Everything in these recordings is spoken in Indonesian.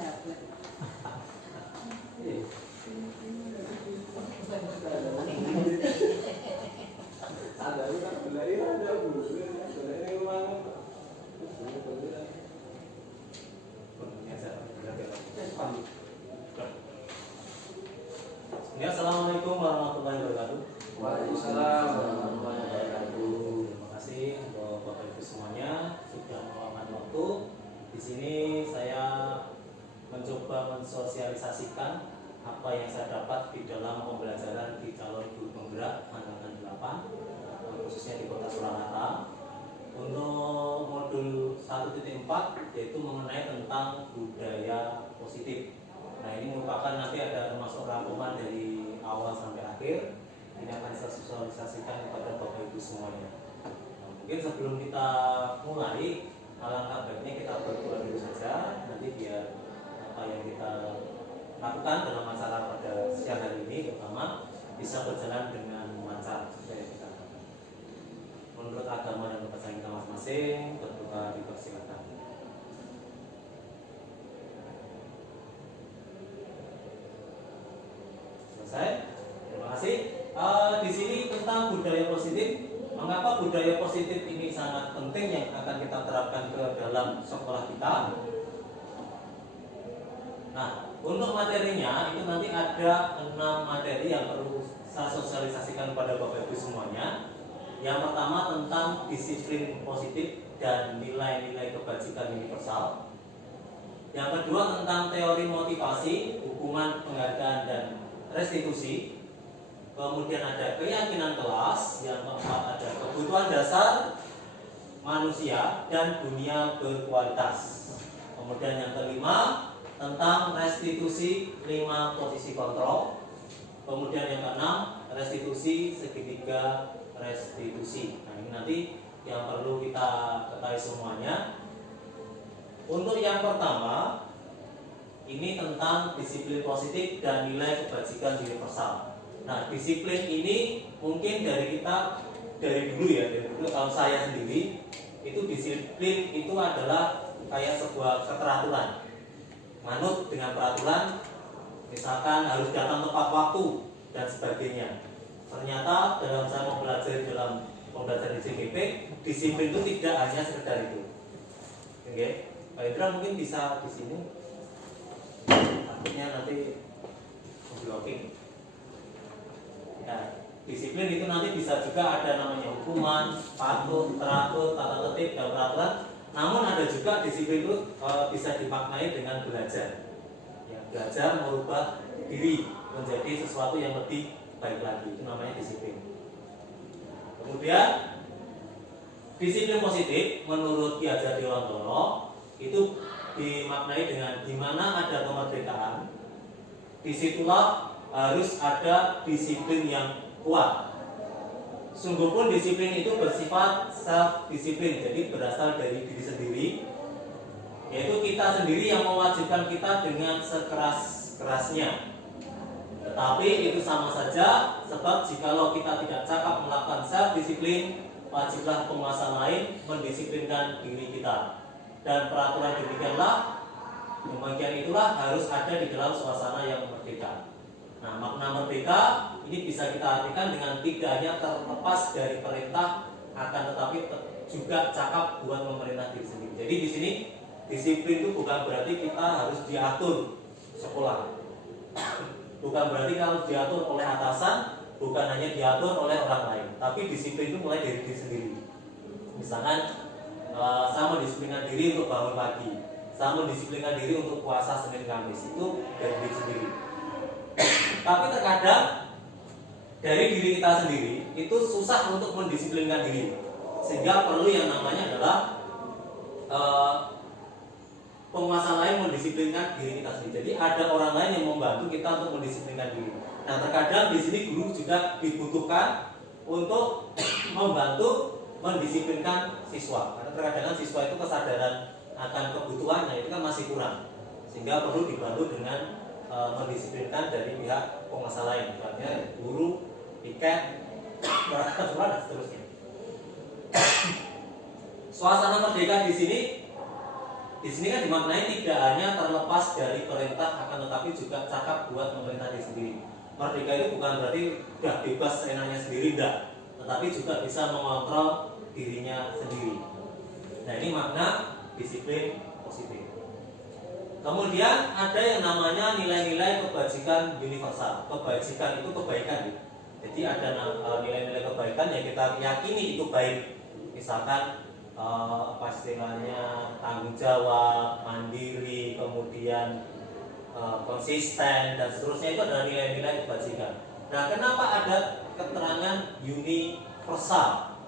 Ya, assalamualaikum warahmatullahi wabarakatuh. Waalaikumsalam warahmatullahi wabarakatuh. Terima kasih untuk Bapak Ibu semuanya sudah meluangkan waktu. Di sini saya mencoba mensosialisasikan apa yang saya dapat di dalam pembelajaran di calon guru penggerak angkatan 8, khususnya di Kota Surakarta. Untuk modul 1.4 yaitu mengenai tentang budaya positif. Nah, ini merupakan nanti ada termasuk rangkuman dari awal sampai akhir. Ini akan saya sosialisasikan kepada Bapak Ibu semuanya. Nah, mungkin sebelum kita mulai, alangkah baiknya kita berdoa dulu saja. Nanti biar apa yang kita lakukan dalam acara pada siang hari ini terutama bisa berjalan dengan lancar sesuai yang kita harapkan. Menurut agama dan kepercayaan kita masing-masing, berdoa dipersilakan. Terima kasih. Di sini tentang budaya positif. Mengapa budaya positif ini sangat penting yang akan kita terapkan ke dalam sekolah kita? Nah, untuk materinya itu nanti ada 6 materi yang perlu saya sosialisasikan kepada Bapak Ibu semuanya. Yang pertama tentang disiplin positif dan nilai-nilai kebajikan universal. Yang kedua tentang teori motivasi, hukuman, penghargaan, dan restitusi. Kemudian ada keyakinan kelas. Yang keempat ada kebutuhan dasar manusia dan dunia berkualitas. Kemudian yang kelima tentang restitusi 5 posisi kontrol. Kemudian yang keenam restitusi segitiga restitusi. Nah, ini nanti yang perlu kita ketahui semuanya. Untuk yang pertama ini tentang disiplin positif dan nilai kebajikan universal. Nah, disiplin ini mungkin dari kita dari dulu kalau saya sendiri itu disiplin itu adalah kayak sebuah keteraturan. Manut dengan peraturan, misalkan harus datang tepat waktu dan sebagainya. Ternyata dalam saya mempelajari dalam pembelajaran di CGP, disiplin itu tidak hanya sekedar itu. Oke, Pak Indra mungkin bisa di sini. Artinya nanti blocking. Ya, disiplin itu nanti bisa juga ada namanya hukuman, patuh, teratur, tata tertib, dan peraturan. Namun ada juga disiplin itu bisa dimaknai dengan belajar. Ya, belajar merubah diri menjadi sesuatu yang lebih baik lagi. Itu namanya disiplin. Kemudian disiplin positif menurut Ki Hajar Dewantara itu dimaknai dengan di mana ada kemerdekaan, disitulah harus ada disiplin yang kuat. Sungguh pun disiplin itu bersifat self disiplin, jadi berasal dari diri sendiri, yaitu kita sendiri yang mewajibkan kita dengan sekeras-kerasnya. Tetapi itu sama saja, sebab jikalau kita tidak cakap melakukan self disiplin, wajiblah penguasa lain mendisiplinkan diri kita. Dan peraturan demikian itulah harus ada di dalam suasana yang merdeka. Nah, makna merdeka ini bisa kita artikan dengan tidak hanya terlepas dari perintah, akan tetapi juga cakap buat memerintah diri sendiri. Jadi di sini disiplin itu bukan berarti kita harus diatur sekolah, bukan berarti harus diatur oleh atasan, bukan hanya diatur oleh orang lain, tapi disiplin itu mulai dari diri sendiri. Misalkan saya mendisiplinkan diri untuk bangun pagi, saya mendisiplinkan diri untuk puasa Senin Kamis, itu dari diri sendiri. Tapi terkadang dari diri kita sendiri itu susah untuk mendisiplinkan diri, sehingga perlu yang namanya adalah penguasa lain mendisiplinkan diri kita sendiri. Jadi ada orang lain yang membantu kita untuk mendisiplinkan diri. Nah, terkadang di sini guru juga dibutuhkan untuk membantu mendisiplinkan siswa. Karena terkadang siswa itu kesadaran akan kebutuhannya itu kan masih kurang, sehingga perlu dibantu dengan mendisiplinkan dari pihak penguasa lain, misalnya guru, piket, perangkat sekolah dan seterusnya. Suasana merdeka di sini di sini kan dimaknai tidak hanya terlepas dari perintah, akan tetapi juga cakap buat memerintah diri sendiri. Merdeka itu bukan berarti udah bebas enaknya sendiri, enggak, tetapi juga bisa mengontrol dirinya sendiri. Nah, ini makna disiplin positif. Kemudian ada yang namanya nilai-nilai kebajikan universal. Kebajikan itu kebaikan. Jadi ada nilai-nilai kebaikan yang kita yakini itu baik. Misalkan apa istilahnya, tanggung jawab, mandiri, kemudian konsisten dan seterusnya, itu adalah nilai-nilai kebajikan. Nah, kenapa ada keterangan universal?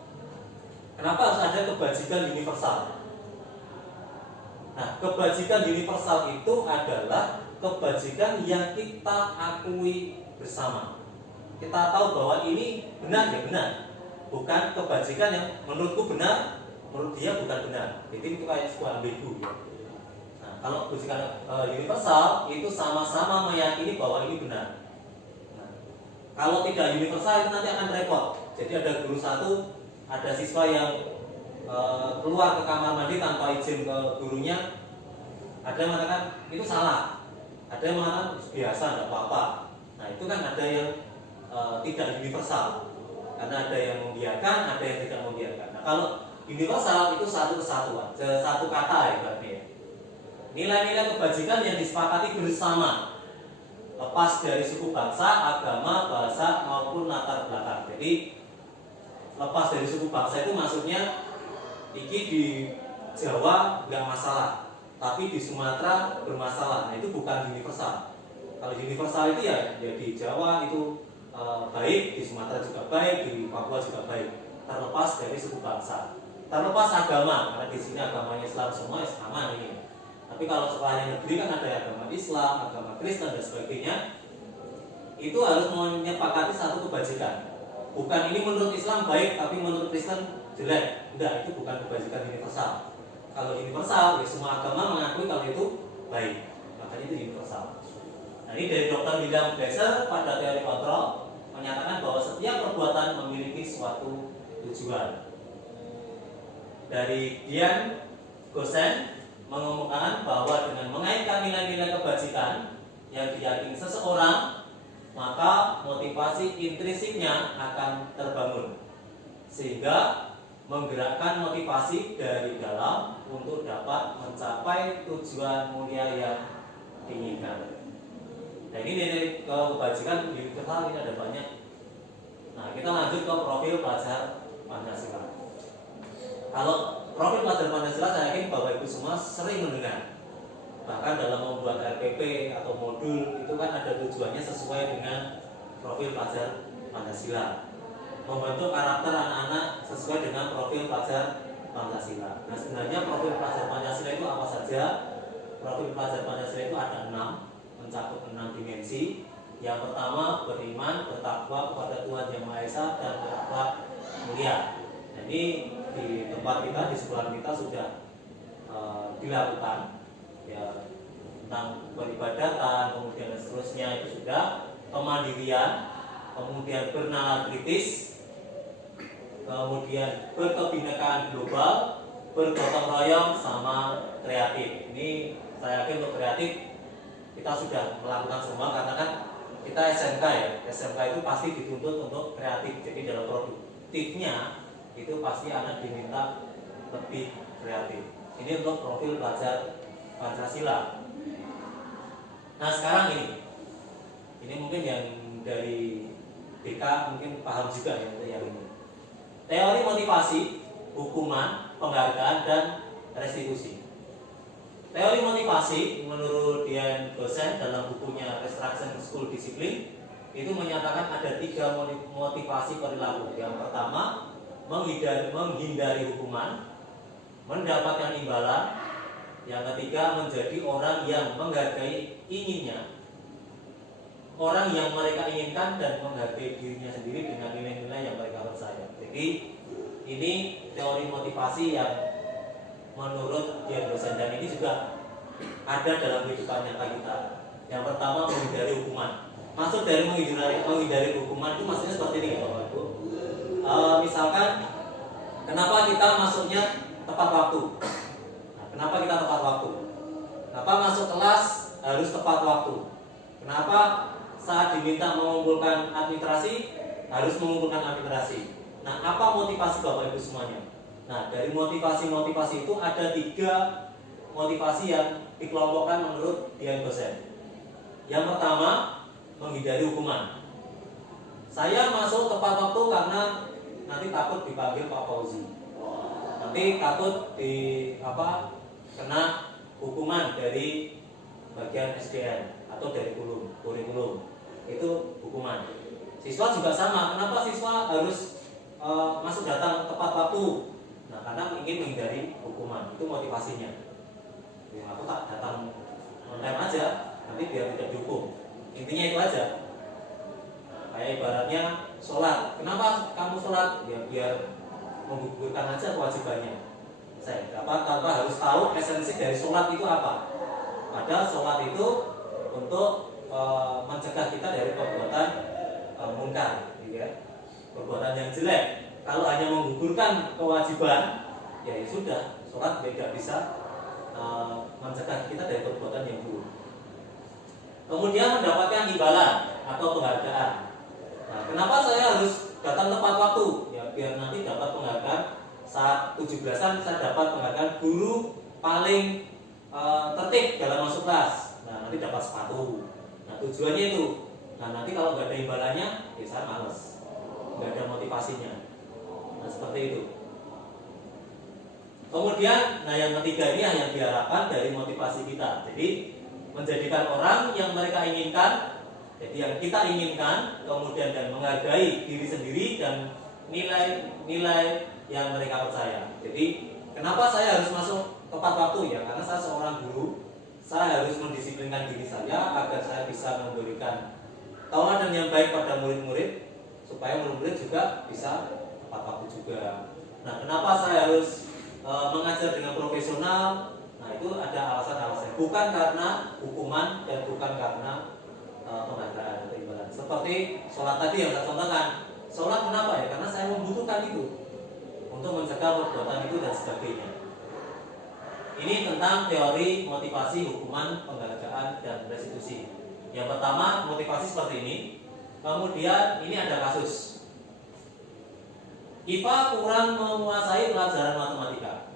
Kenapa harus ada kebajikan universal? Nah, kebajikan universal itu adalah kebajikan yang kita akui bersama. Kita tahu bahwa ini benar, ya benar. Bukan kebajikan yang menurutku benar, menurut dia bukan benar. Jadi itu kayak sebuah ambigu, ya. Nah, kalau kebajikan universal itu sama-sama meyakini bahwa ini benar. Nah, kalau tidak universal itu nanti akan repot. Jadi ada guru satu, ada siswa yang keluar ke kamar mandi tanpa izin ke gurunya. Ada yang mengatakan itu salah, ada yang mengatakan biasa, tidak apa-apa. Nah, itu kan ada yang tidak universal, karena ada yang membiarkan, ada yang tidak membiarkan. Nah, kalau universal itu satu kesatuan, satu kata ya berarti ya. Nilai-nilai kebajikan yang disepakati bersama, lepas dari suku bangsa, agama, bahasa maupun latar belakang. Jadi lepas dari suku bangsa itu maksudnya iki di Jawa nggak masalah, tapi di Sumatera bermasalah. Nah, itu bukan universal. Kalau universal itu ya di Jawa itu baik, di Sumatera juga baik, di Papua juga baik, terlepas dari suku bangsa, terlepas agama, karena di sini agamanya Islam semua, sama ini. Tapi kalau sekolahnya negeri kan ada agama Islam, agama Kristen dan sebagainya. Itu harus menyepakati satu kebajikan. Bukan ini menurut Islam baik, tapi menurut Kristen jelek. Enggak, itu bukan kebajikan universal. Kalau universal, ya semua agama mengakui kalau itu baik, makanya itu universal. Nah, ini dari Dr. William Glasser pada teori kontrol menyatakan bahwa setiap perbuatan memiliki suatu tujuan. Dari Dian Gosen mengumumkan bahwa dengan mengaitkan nilai-nilai kebajikan yang diyakini seseorang, maka motivasi intrinsiknya akan terbangun, sehingga menggerakkan motivasi dari dalam untuk dapat mencapai tujuan mulia yang diinginkan. Nah, ini nilai kebajikan universal ini ada banyak. Nah, kita lanjut ke profil pelajar Pancasila. Kalau profil pelajar Pancasila, saya yakin Bapak Ibu semua sering mendengar. Bahkan dalam membuat RPP atau modul itu kan ada tujuannya sesuai dengan profil pelajar Pancasila. Membentuk karakter anak-anak sesuai dengan profil pelajar Pancasila. Nah, sebenarnya profil pelajar Pancasila itu apa saja? Profil pelajar Pancasila itu ada 6, mencakup 6 dimensi. Yang pertama, beriman, bertakwa kepada Tuhan Yang Maha Esa dan berakhlak mulia. Nah, ini di tempat kita, di sekolah kita sudah dilakukan, ya, tentang peribadatan, kemudian seterusnya itu sudah. Kemandirian, kemudian bernalar kritis, kemudian berkebinekaan global, bergotong royong, sama kreatif. Ini saya yakin untuk kreatif kita sudah melakukan semua, karena kan kita SMK ya. SMK itu pasti dituntut untuk kreatif. Jadi dalam produktifnya itu pasti akan diminta lebih kreatif. Ini untuk profil pelajar Pancasila. Nah, sekarang ini mungkin yang dari BK mungkin paham juga ya untuk yang ini. Teori motivasi, hukuman, penghargaan, dan restitusi. Teori motivasi menurut Dian Gosen dalam bukunya Restriction School Discipline itu menyatakan ada 3 motivasi perilaku. Yang pertama, menghindari hukuman, mendapatkan imbalan. Yang ketiga, menjadi orang yang menghargai inginnya, orang yang mereka inginkan, dan menghargai dirinya sendiri dengan nilai-nilai yang mereka percaya. Jadi ini teori motivasi yang menurut Dian Gosen, dan ini juga ada dalam kehidupan nyata kita. Yang pertama, menghindari hukuman. Maksud dari menghindari hukuman itu maksudnya seperti ini, Bapak Ibu. Misalkan kenapa kita masuknya tepat waktu? Nah, Kenapa kita tepat waktu? Kenapa masuk kelas harus tepat waktu? Kenapa saat diminta mengumpulkan administrasi harus mengumpulkan administrasi? Nah, apa motivasi Bapak Ibu semuanya? Nah, dari motivasi-motivasi itu ada 3 motivasi yang dikelompokkan menurut Dian Gosen. Yang pertama, menghindari hukuman. Saya masuk tepat waktu karena nanti takut dipanggil Pak Fauzi. Nanti takut kena hukuman dari bagian SDM atau dari kurikulum. Itu hukuman. Siswa juga sama. Kenapa siswa harus masuk datang tepat waktu? Nah, karena ingin menghindari hukuman. Itu motivasinya. Ya, aku tak datang on time aja, nanti biar tidak dihukum. Intinya itu aja. Kayak ibaratnya sholat. Kenapa kamu sholat? Ya biar menggugurkan aja kewajibannya. Saya tanpa harus tahu esensi dari sholat itu apa. Padahal sholat itu untuk mencegah kita dari perbuatan munkar, gitu ya. Perbuatan yang jelek. Kalau hanya menggugurkan kewajiban, ya sudah, sholat tidak bisa mencegah kita dari perbuatan yang buruk. Kemudian mendapatkan imbalan atau penghargaan. Nah, kenapa saya harus datang tepat waktu? Ya biar nanti dapat penghargaan saat 17-an saya dapat penghargaan guru paling tertib dalam masuk kelas. Nah, nanti dapat sepatu. Nah, tujuannya itu. Nah, nanti kalau nggak ada imbalannya, ya saya males. Nggak ada motivasinya. Nah, seperti itu. Kemudian, nah yang ketiga ini yang diharapkan dari motivasi kita. Jadi menjadikan orang yang mereka inginkan, jadi yang kita inginkan, kemudian dan menghargai diri sendiri dan nilai-nilai yang mereka percaya. Jadi kenapa saya harus masuk tepat waktu? Ya karena saya seorang guru, saya harus mendisiplinkan diri saya agar saya bisa memberikan tauladan yang baik pada murid-murid, supaya murid-murid juga bisa tepat waktu juga. Nah, kenapa saya harus mengajar dengan profesional? Nah, itu ada alasan-alasan, bukan karena hukuman dan bukan karena penghargaan atau imbalan. Seperti sholat tadi yang saya contohkan. Sholat kenapa ya? Karena saya membutuhkan itu untuk mencegah perbuatan itu dan sebagainya. Ini tentang teori motivasi, hukuman, penghargaan, dan restitusi. Yang pertama, motivasi seperti ini. Kemudian ini ada kasus. IPA kurang menguasai pelajaran matematika,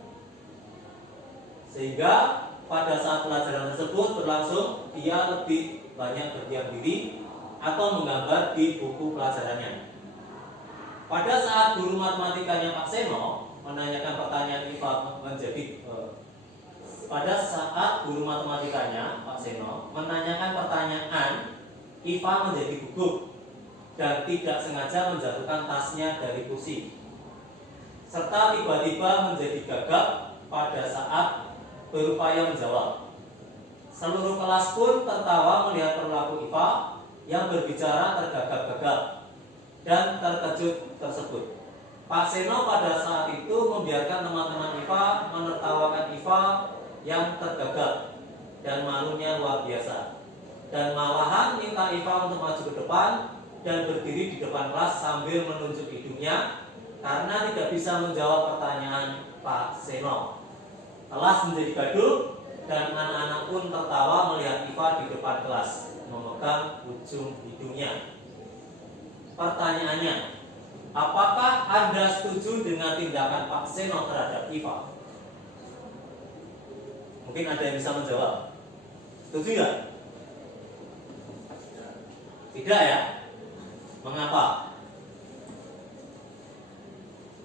sehingga pada saat pelajaran tersebut berlangsung, dia lebih banyak berdiam diri atau menggambar di buku pelajarannya. Pada saat guru matematikanya Pak Seno menanyakan pertanyaan IPA pada saat guru matematikanya Pak Seno menanyakan pertanyaan, IPA menjadi gugup dan tidak sengaja menjatuhkan tasnya dari kursi, serta tiba-tiba menjadi gagap pada saat berupaya menjawab. Seluruh kelas pun tertawa melihat perilaku IPA yang berbicara tergagap-gagap dan terkejut tersebut. Pak Seno pada saat itu membiarkan teman-teman IPA menertawakan IPA yang tergagap dan malunya luar biasa, dan malahan minta IPA untuk maju ke depan dan berdiri di depan kelas sambil menunjuk hidungnya karena tidak bisa menjawab pertanyaan Pak Seno. Kelas menjadi gaduh dan anak-anak pun tertawa melihat IPA di depan kelas memegang ujung hidungnya. Pertanyaannya, apakah Anda setuju dengan tindakan Pak Seno terhadap IPA? Mungkin ada yang bisa menjawab. Setuju nggak? Tidak ya? Mengapa?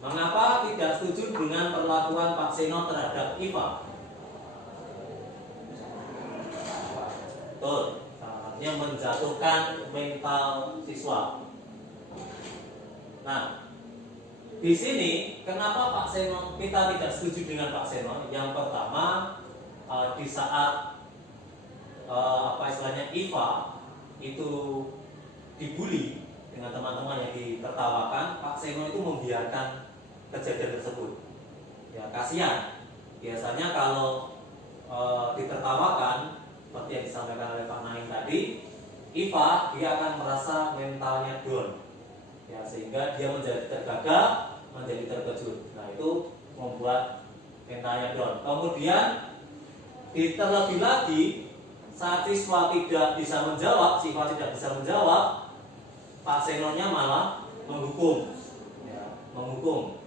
Mengapa tidak setuju dengan perlakuan Pak Seno terhadap IPA? Betul, artinya menjatuhkan mental siswa. Nah, di sini kenapa Pak Seno kita tidak setuju dengan Pak Seno? Yang pertama, di saat IPA itu dibully dengan teman-teman yang ditertawakan, Pak Seno itu membiarkan kejadian tersebut. Ya kasihan. Biasanya kalau ditertawakan, seperti yang disampaikan oleh Pak Naim tadi, IPA dia akan merasa mentalnya down. Ya, sehingga dia menjadi tergagap, menjadi terkejut. Nah, itu membuat mentalnya down. Kemudian Terlebih lagi saat siswa tidak bisa menjawab, Pak Senonya malah menghukum, ya, menghukum.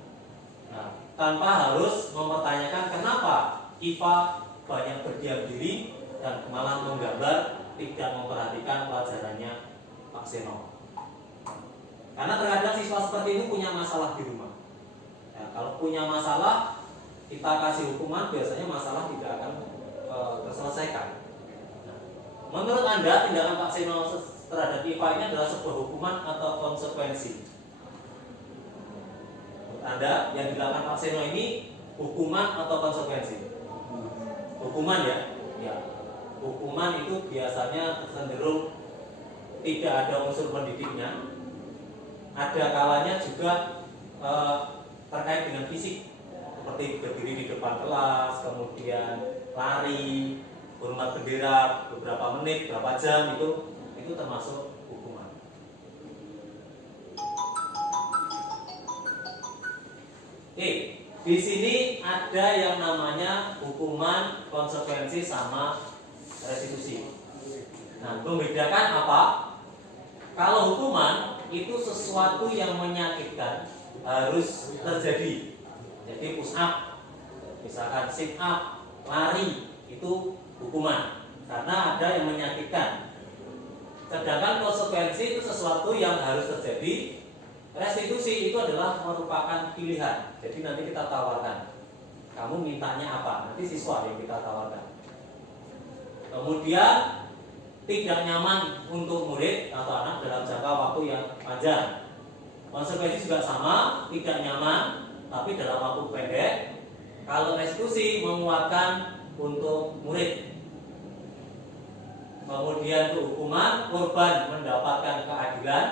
Nah, tanpa harus mempertanyakan kenapa IPA banyak berdiam diri dan malah menggambar, tidak memperhatikan pelajarannya Pak Seno. Karena terkadang siswa seperti ini punya masalah di rumah. Ya, kalau punya masalah, kita kasih hukuman, biasanya masalah tidak akan terselesaikan. Nah, menurut Anda, tindakan Pak Seno terhadap IPA ini adalah sebuah hukuman atau konsekuensi? Menurut Anda, yang dilakukan Pak Seno ini hukuman atau konsekuensi? Hukuman, ya? Ya. Hukuman itu biasanya cenderung tidak ada unsur pendidiknya. Ada kalanya juga terkait dengan fisik, seperti berdiri di depan kelas, kemudian lari, hormat bendera beberapa menit, berapa jam, itu termasuk hukuman. Di sini ada yang namanya hukuman, konsekuensi, sama restitusi. Nah, membedakan apa? Kalau hukuman itu sesuatu yang menyakitkan harus terjadi. Jadi push up, misalkan sit up, lari, itu hukuman karena ada yang menyakitkan. Sedangkan konsekuensi itu sesuatu yang harus terjadi. Restitusi itu adalah merupakan pilihan. Jadi nanti kita tawarkan, kamu mintanya apa? Nanti siswa yang kita tawarkan. Kemudian tidak nyaman untuk murid atau anak dalam jangka waktu yang panjang. Konsekuensi juga sama, tidak nyaman tapi dalam waktu pendek. Kalau restitusi menguatkan untuk murid. Kemudian untuk hukuman, korban mendapatkan keadilan,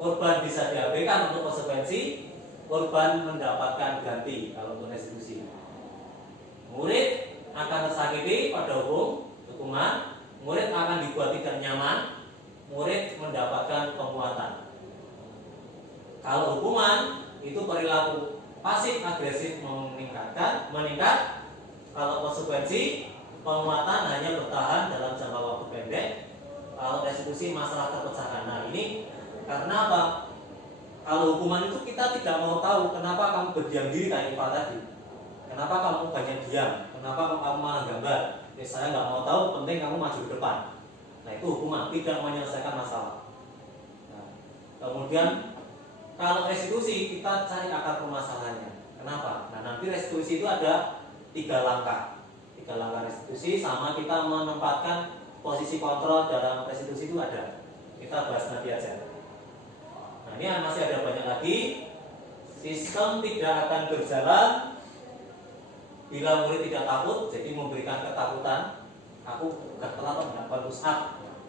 korban bisa diabaikan untuk konsekuensi, korban mendapatkan ganti kalau untuk restitusi. Murid akan tersakiti pada hukuman, murid akan dibuat tidak nyaman, murid mendapatkan penguatan. Kalau hukuman itu perilaku pasif agresif meningkat. Kalau konsekuensi penguatan hanya bertahan dalam jangka waktu pendek. Kalau restitusi masalah terpecahkan. Nah, ini karena apa? Kalau hukuman itu kita tidak mau tahu kenapa kamu berdiam diri kayak IPA tadi. Kenapa kamu banyak diam? Kenapa kamu malah gambar? Saya nggak mau tahu, penting kamu maju ke depan. Nah, itu hukuman, tidak menyelesaikan masalah. Nah, kemudian kalau restitusi kita cari akar permasalahannya. Kenapa? Nah, nanti restitusi itu ada 3 langkah. 3 langkah restitusi, sama kita menempatkan posisi kontrol dalam restitusi itu ada. Kita bahas nanti aja. Nah, ini masih ada banyak lagi. Sistem tidak akan berjalan bila murid tidak takut, jadi memberikan ketakutan. Aku ketakutan melakukan push up,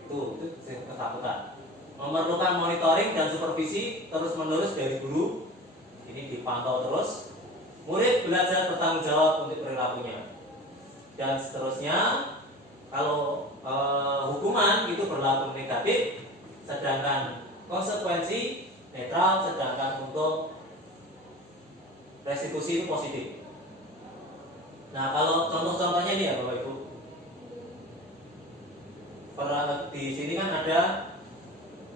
itu ketakutan. Memerlukan monitoring dan supervisi terus-menerus dari guru. Ini dipantau terus. Murid belajar bertanggung jawab untuk perilakunya. Dan seterusnya. Kalau hukuman itu berlaku negatif, sedangkan konsekuensi netral, sedangkan untuk restitusi itu positif. Nah, kalau contoh-contohnya ini ya Bapak Ibu. Di sini kan ada,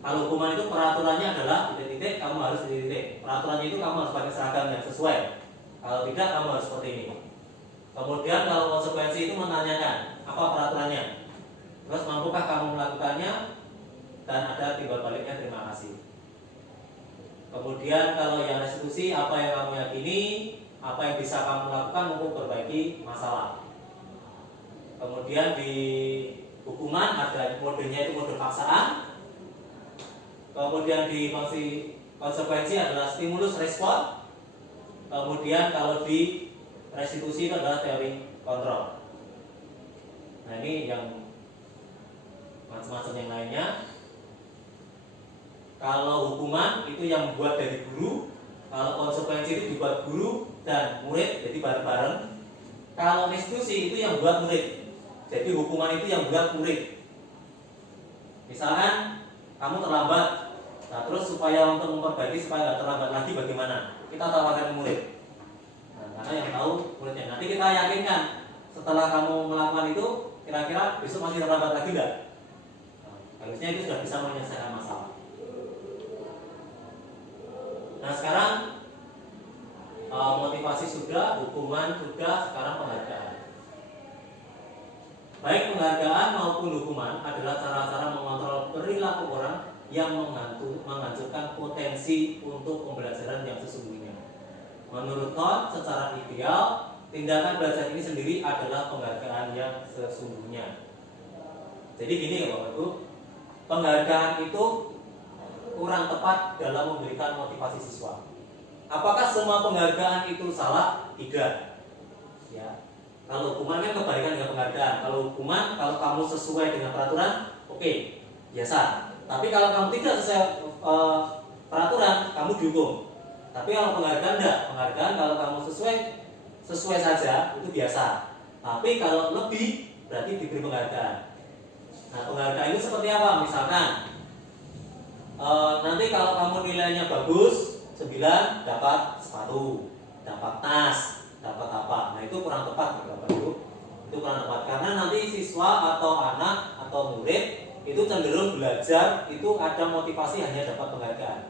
kalau hukuman itu peraturannya adalah titik-titik, kamu harus titik-titik. Peraturannya itu kamu harus pakai seragam yang sesuai. Kalau tidak, kamu harus seperti ini. Kemudian kalau konsekuensi itu menanyakan apa peraturannya, terus mampukah kamu melakukannya, dan ada timbal baliknya terima kasih. Kemudian kalau yang restitusi, apa yang kamu yakini, apa yang bisa kamu lakukan untuk perbaiki masalah. Kemudian di hukuman ada modenya itu mode paksaan. Kemudian di konsekuensi adalah stimulus respon. Kemudian kalau di restitusi itu adalah teori kontrol. Nah, ini yang macam-macam yang lainnya. Kalau hukuman itu yang buat dari guru. Kalau konsekuensi itu dibuat guru dan murid, jadi bareng-bareng. Kalau restitusi itu yang buat murid, jadi hukuman itu yang buat murid. Misalkan kamu terlambat, nah terus supaya untuk memperbaiki supaya nggak terlambat lagi bagaimana? Kita tawarkan ke murid. Nah, karena yang tahu muridnya. Nanti kita yakinkan setelah kamu melakukan itu, kira-kira besok masih terlambat lagi enggak? Nah, harusnya itu sudah bisa menyelesaikan masalah. Nah sekarang motivasi sudah, hukuman sudah, sekarang penghargaan. Baik penghargaan maupun hukuman adalah cara-cara mengontrol perilaku orang yang menghancurkan potensi untuk pembelajaran yang sesungguhnya. Menurut Todd, secara ideal, tindakan belajar ini sendiri adalah penghargaan yang sesungguhnya. Jadi gini ya Bapak Ibu, penghargaan itu kurang tepat dalam memberikan motivasi siswa. Apakah semua penghargaan itu salah? Tidak. Ya. Kalau hukuman kan kebalikan dengan penghargaan. Kalau hukuman, kalau kamu sesuai dengan peraturan, oke, biasa. Tapi kalau kamu tidak sesuai peraturan, kamu dihukum. Tapi kalau penghargaan enggak. Penghargaan kalau kamu sesuai saja, itu biasa. Tapi kalau lebih, berarti diberi penghargaan. Nah, penghargaan itu seperti apa? Misalkan nanti kalau kamu nilainya bagus, 9 dapat sepatu, dapat tas, dapat apa? Nah itu kurang tepat Bapak Ibu. Itu kurang tepat karena nanti siswa atau anak atau murid itu cenderung belajar itu ada motivasi hanya dapat penghargaan.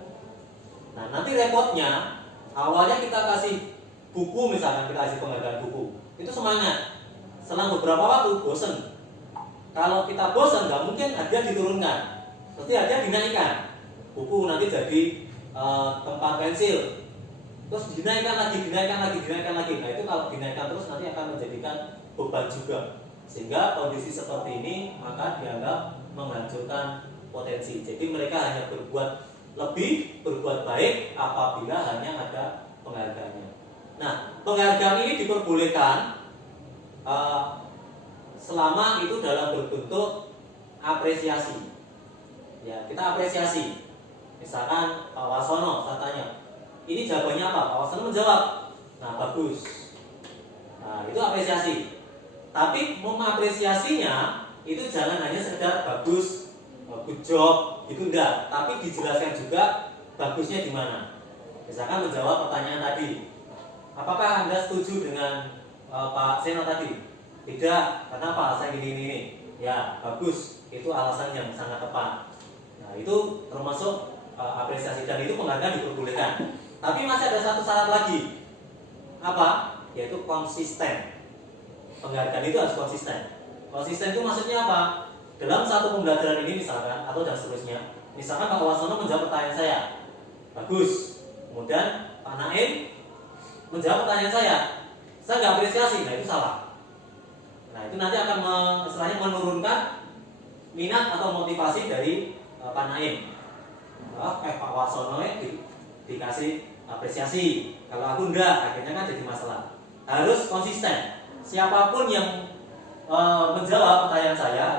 Nah nanti repotnya awalnya kita kasih buku, misalkan kita kasih penghargaan buku, itu semangat. Selang beberapa waktu bosen. Kalau kita bosen nggak mungkin hadiah diturunkan, pasti hadiah dinaikkan. Buku nanti jadi tempat pensil, terus dinaikkan lagi. Nah itu kalau dinaikkan terus nanti akan menjadikan beban juga, sehingga kondisi seperti ini maka dianggap menghancurkan potensi. Jadi mereka hanya berbuat lebih, berbuat baik apabila hanya ada penghargaannya. Nah, penghargaan ini diperbolehkan selama itu dalam berbentuk apresiasi. Ya, kita apresiasi. Misalkan Pak Wasono, saya tanya, ini jawabannya apa? Pak Wasono menjawab, nah bagus. Nah, itu apresiasi. Tapi mengapresiasinya itu jangan hanya sekedar bagus, good job, itu enggak. Tapi dijelaskan juga bagusnya di mana. Misalkan menjawab pertanyaan tadi, apakah Anda setuju dengan Pak Seno tadi? Tidak, kenapa? Alasan gini. Ya, bagus, itu alasan yang sangat tepat. Nah, itu termasuk apresiasi dan itu penghargaan diperbolehkan. Tapi masih ada satu syarat lagi. Apa? Yaitu konsisten. Penghargaan itu harus konsisten. Konsisten itu maksudnya apa? Dalam satu pembelajaran ini misalkan atau dan seterusnya. Misalkan Pak Wasono menjawab pertanyaan saya, bagus. Kemudian Pak Naim menjawab pertanyaan saya nggak apresiasi. Nah itu salah. Nah itu nanti akan istilahnya menurunkan minat atau motivasi dari Pak Naim. Pak Wasono dikasih apresiasi, kalau aku enggak, akhirnya kan jadi masalah. Harus konsisten. Siapapun yang menjawab pertanyaan saya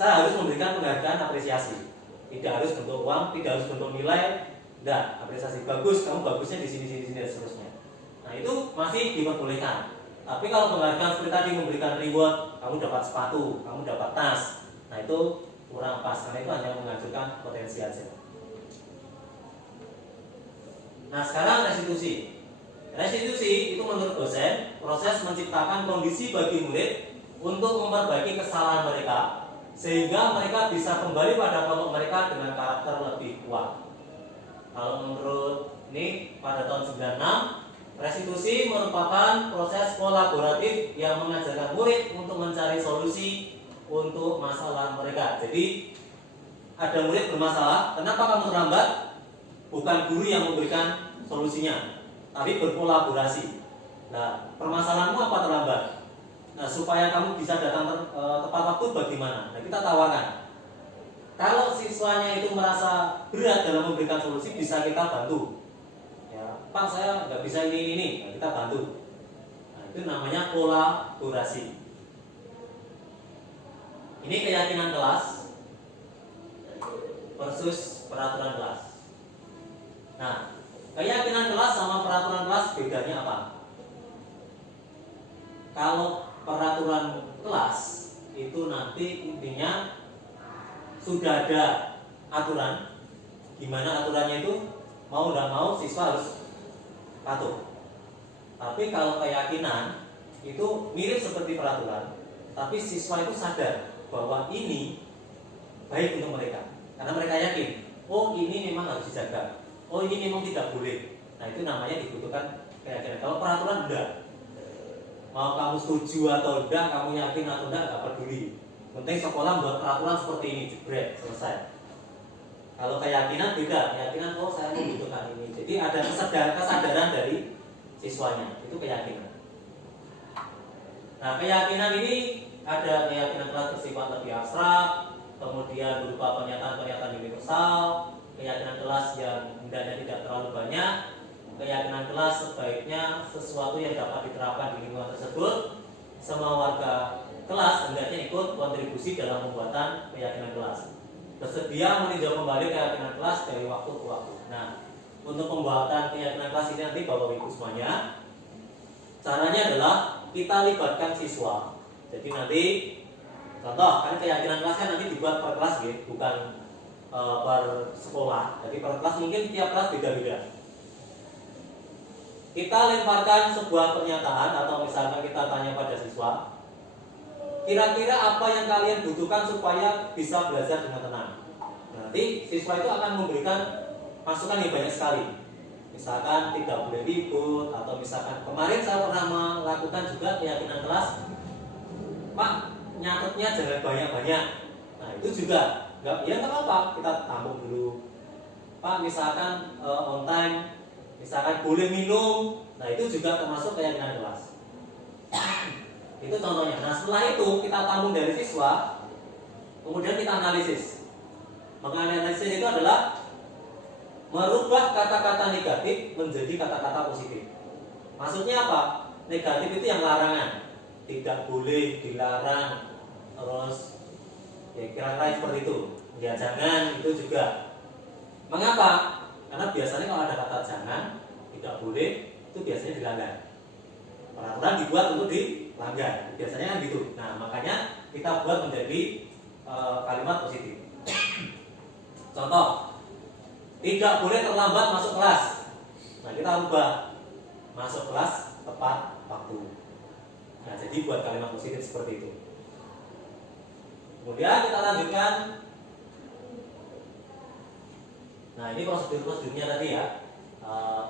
harus memberikan penghargaan apresiasi. Tidak harus bentuk uang, tidak harus bentuk nilai, enggak, apresiasi bagus, kamu bagusnya di sini dan seterusnya. Nah itu masih diperbolehkan. Tapi kalau penghargaan seperti tadi memberikan reward, kamu dapat sepatu, kamu dapat tas, nah itu kurang pas, karena itu hanya menghancurkan potensi aja. Nah sekarang restitusi. Restitusi itu menurut dosen proses menciptakan kondisi bagi murid untuk memperbaiki kesalahan mereka sehingga mereka bisa kembali pada kelompok mereka dengan karakter lebih kuat. Kalau menurut ini pada tahun 96, restitusi merupakan proses kolaboratif yang mengajarkan murid untuk mencari solusi untuk masalah mereka. Jadi ada murid bermasalah, kenapa kamu terlambat? Bukan guru yang memberikan solusinya, tapi berkolaborasi. Nah, permasalahanmu apa terlambat? Nah, supaya kamu bisa datang tepat waktu bagaimana? Nah, kita tawarkan. Kalau siswanya itu merasa berat dalam memberikan solusi, bisa kita bantu. Ya, Pak, saya nggak bisa ini. Nah, kita bantu. Nah, itu namanya kolaborasi. Ini keyakinan kelas versus peraturan kelas. Nah, keyakinan kelas sama peraturan kelas bedanya apa? Kalau peraturan kelas itu nanti intinya sudah ada aturan. Gimana aturannya itu? Mau tidak mau siswa harus patuh. Tapi kalau keyakinan itu mirip seperti peraturan, tapi siswa itu sadar bahwa ini baik untuk mereka, karena mereka yakin, oh ini memang harus dijaga, oh ini memang tidak boleh. Nah itu namanya dibutuhkan keyakinan. Kalau peraturan enggak, mau kamu setuju atau enggak, kamu yakin atau enggak, nggak peduli. Penting sekolah buat peraturan seperti ini, jebret, selesai. Kalau keyakinan beda, keyakinan oh saya membutuhkan ini. Jadi ada kesadaran dari siswanya, itu keyakinan. Nah keyakinan ini ada keyakinan kelas bersifat lebih abstrak, kemudian berupa pernyataan-pernyataan universal, keyakinan kelas yang hendaknya tidak terlalu banyak, keyakinan kelas sebaiknya sesuatu yang dapat diterapkan di lingkungan tersebut. Semua warga kelas hendaknya ikut kontribusi dalam pembuatan keyakinan kelas. Bersedia meninjau kembali keyakinan kelas dari waktu ke waktu. Nah, untuk pembuatan keyakinan kelas ini nanti Bapak Ibu semuanya, caranya adalah kita libatkan siswa. Jadi nanti contoh kan keyakinan kelas kan nanti dibuat per kelas ya, bukan per sekolah. Jadi per kelas mungkin tiap kelas beda-beda. Kita lemparkan sebuah pernyataan atau misalkan kita tanya pada siswa, kira-kira apa yang kalian butuhkan supaya bisa belajar dengan tenang. Nanti siswa itu akan memberikan masukan yang banyak sekali. Misalkan tidak boleh ribut, atau misalkan kemarin saya pernah melakukan juga keyakinan kelas, Pak nyatetnya jangan banyak-banyak. Nah itu juga nggak apa-apa, kita tampung dulu. Pak misalkan on time, misalkan boleh minum, nah itu juga termasuk keyakinan kelas. Itu contohnya. Nah setelah itu kita tampung dari siswa, kemudian kita analisis. Menganalisis itu adalah merubah kata-kata negatif menjadi kata-kata positif. Maksudnya apa? Negatif itu yang larangan, tidak boleh, dilarang, terus ya kira-kira seperti itu. Ya jangan, itu juga. Mengapa? Karena biasanya kalau ada kata jangan, tidak boleh, itu biasanya dilanggar. Peraturan dibuat untuk dilanggar, biasanya kan gitu. Nah makanya kita buat menjadi kalimat positif. Contoh, tidak boleh terlambat masuk kelas. Nah kita rubah, masuk kelas tepat waktu. Nah jadi buat kalimat positif seperti itu. Kemudian kita lanjutkan. Nah ini prosedurnya tadi ya.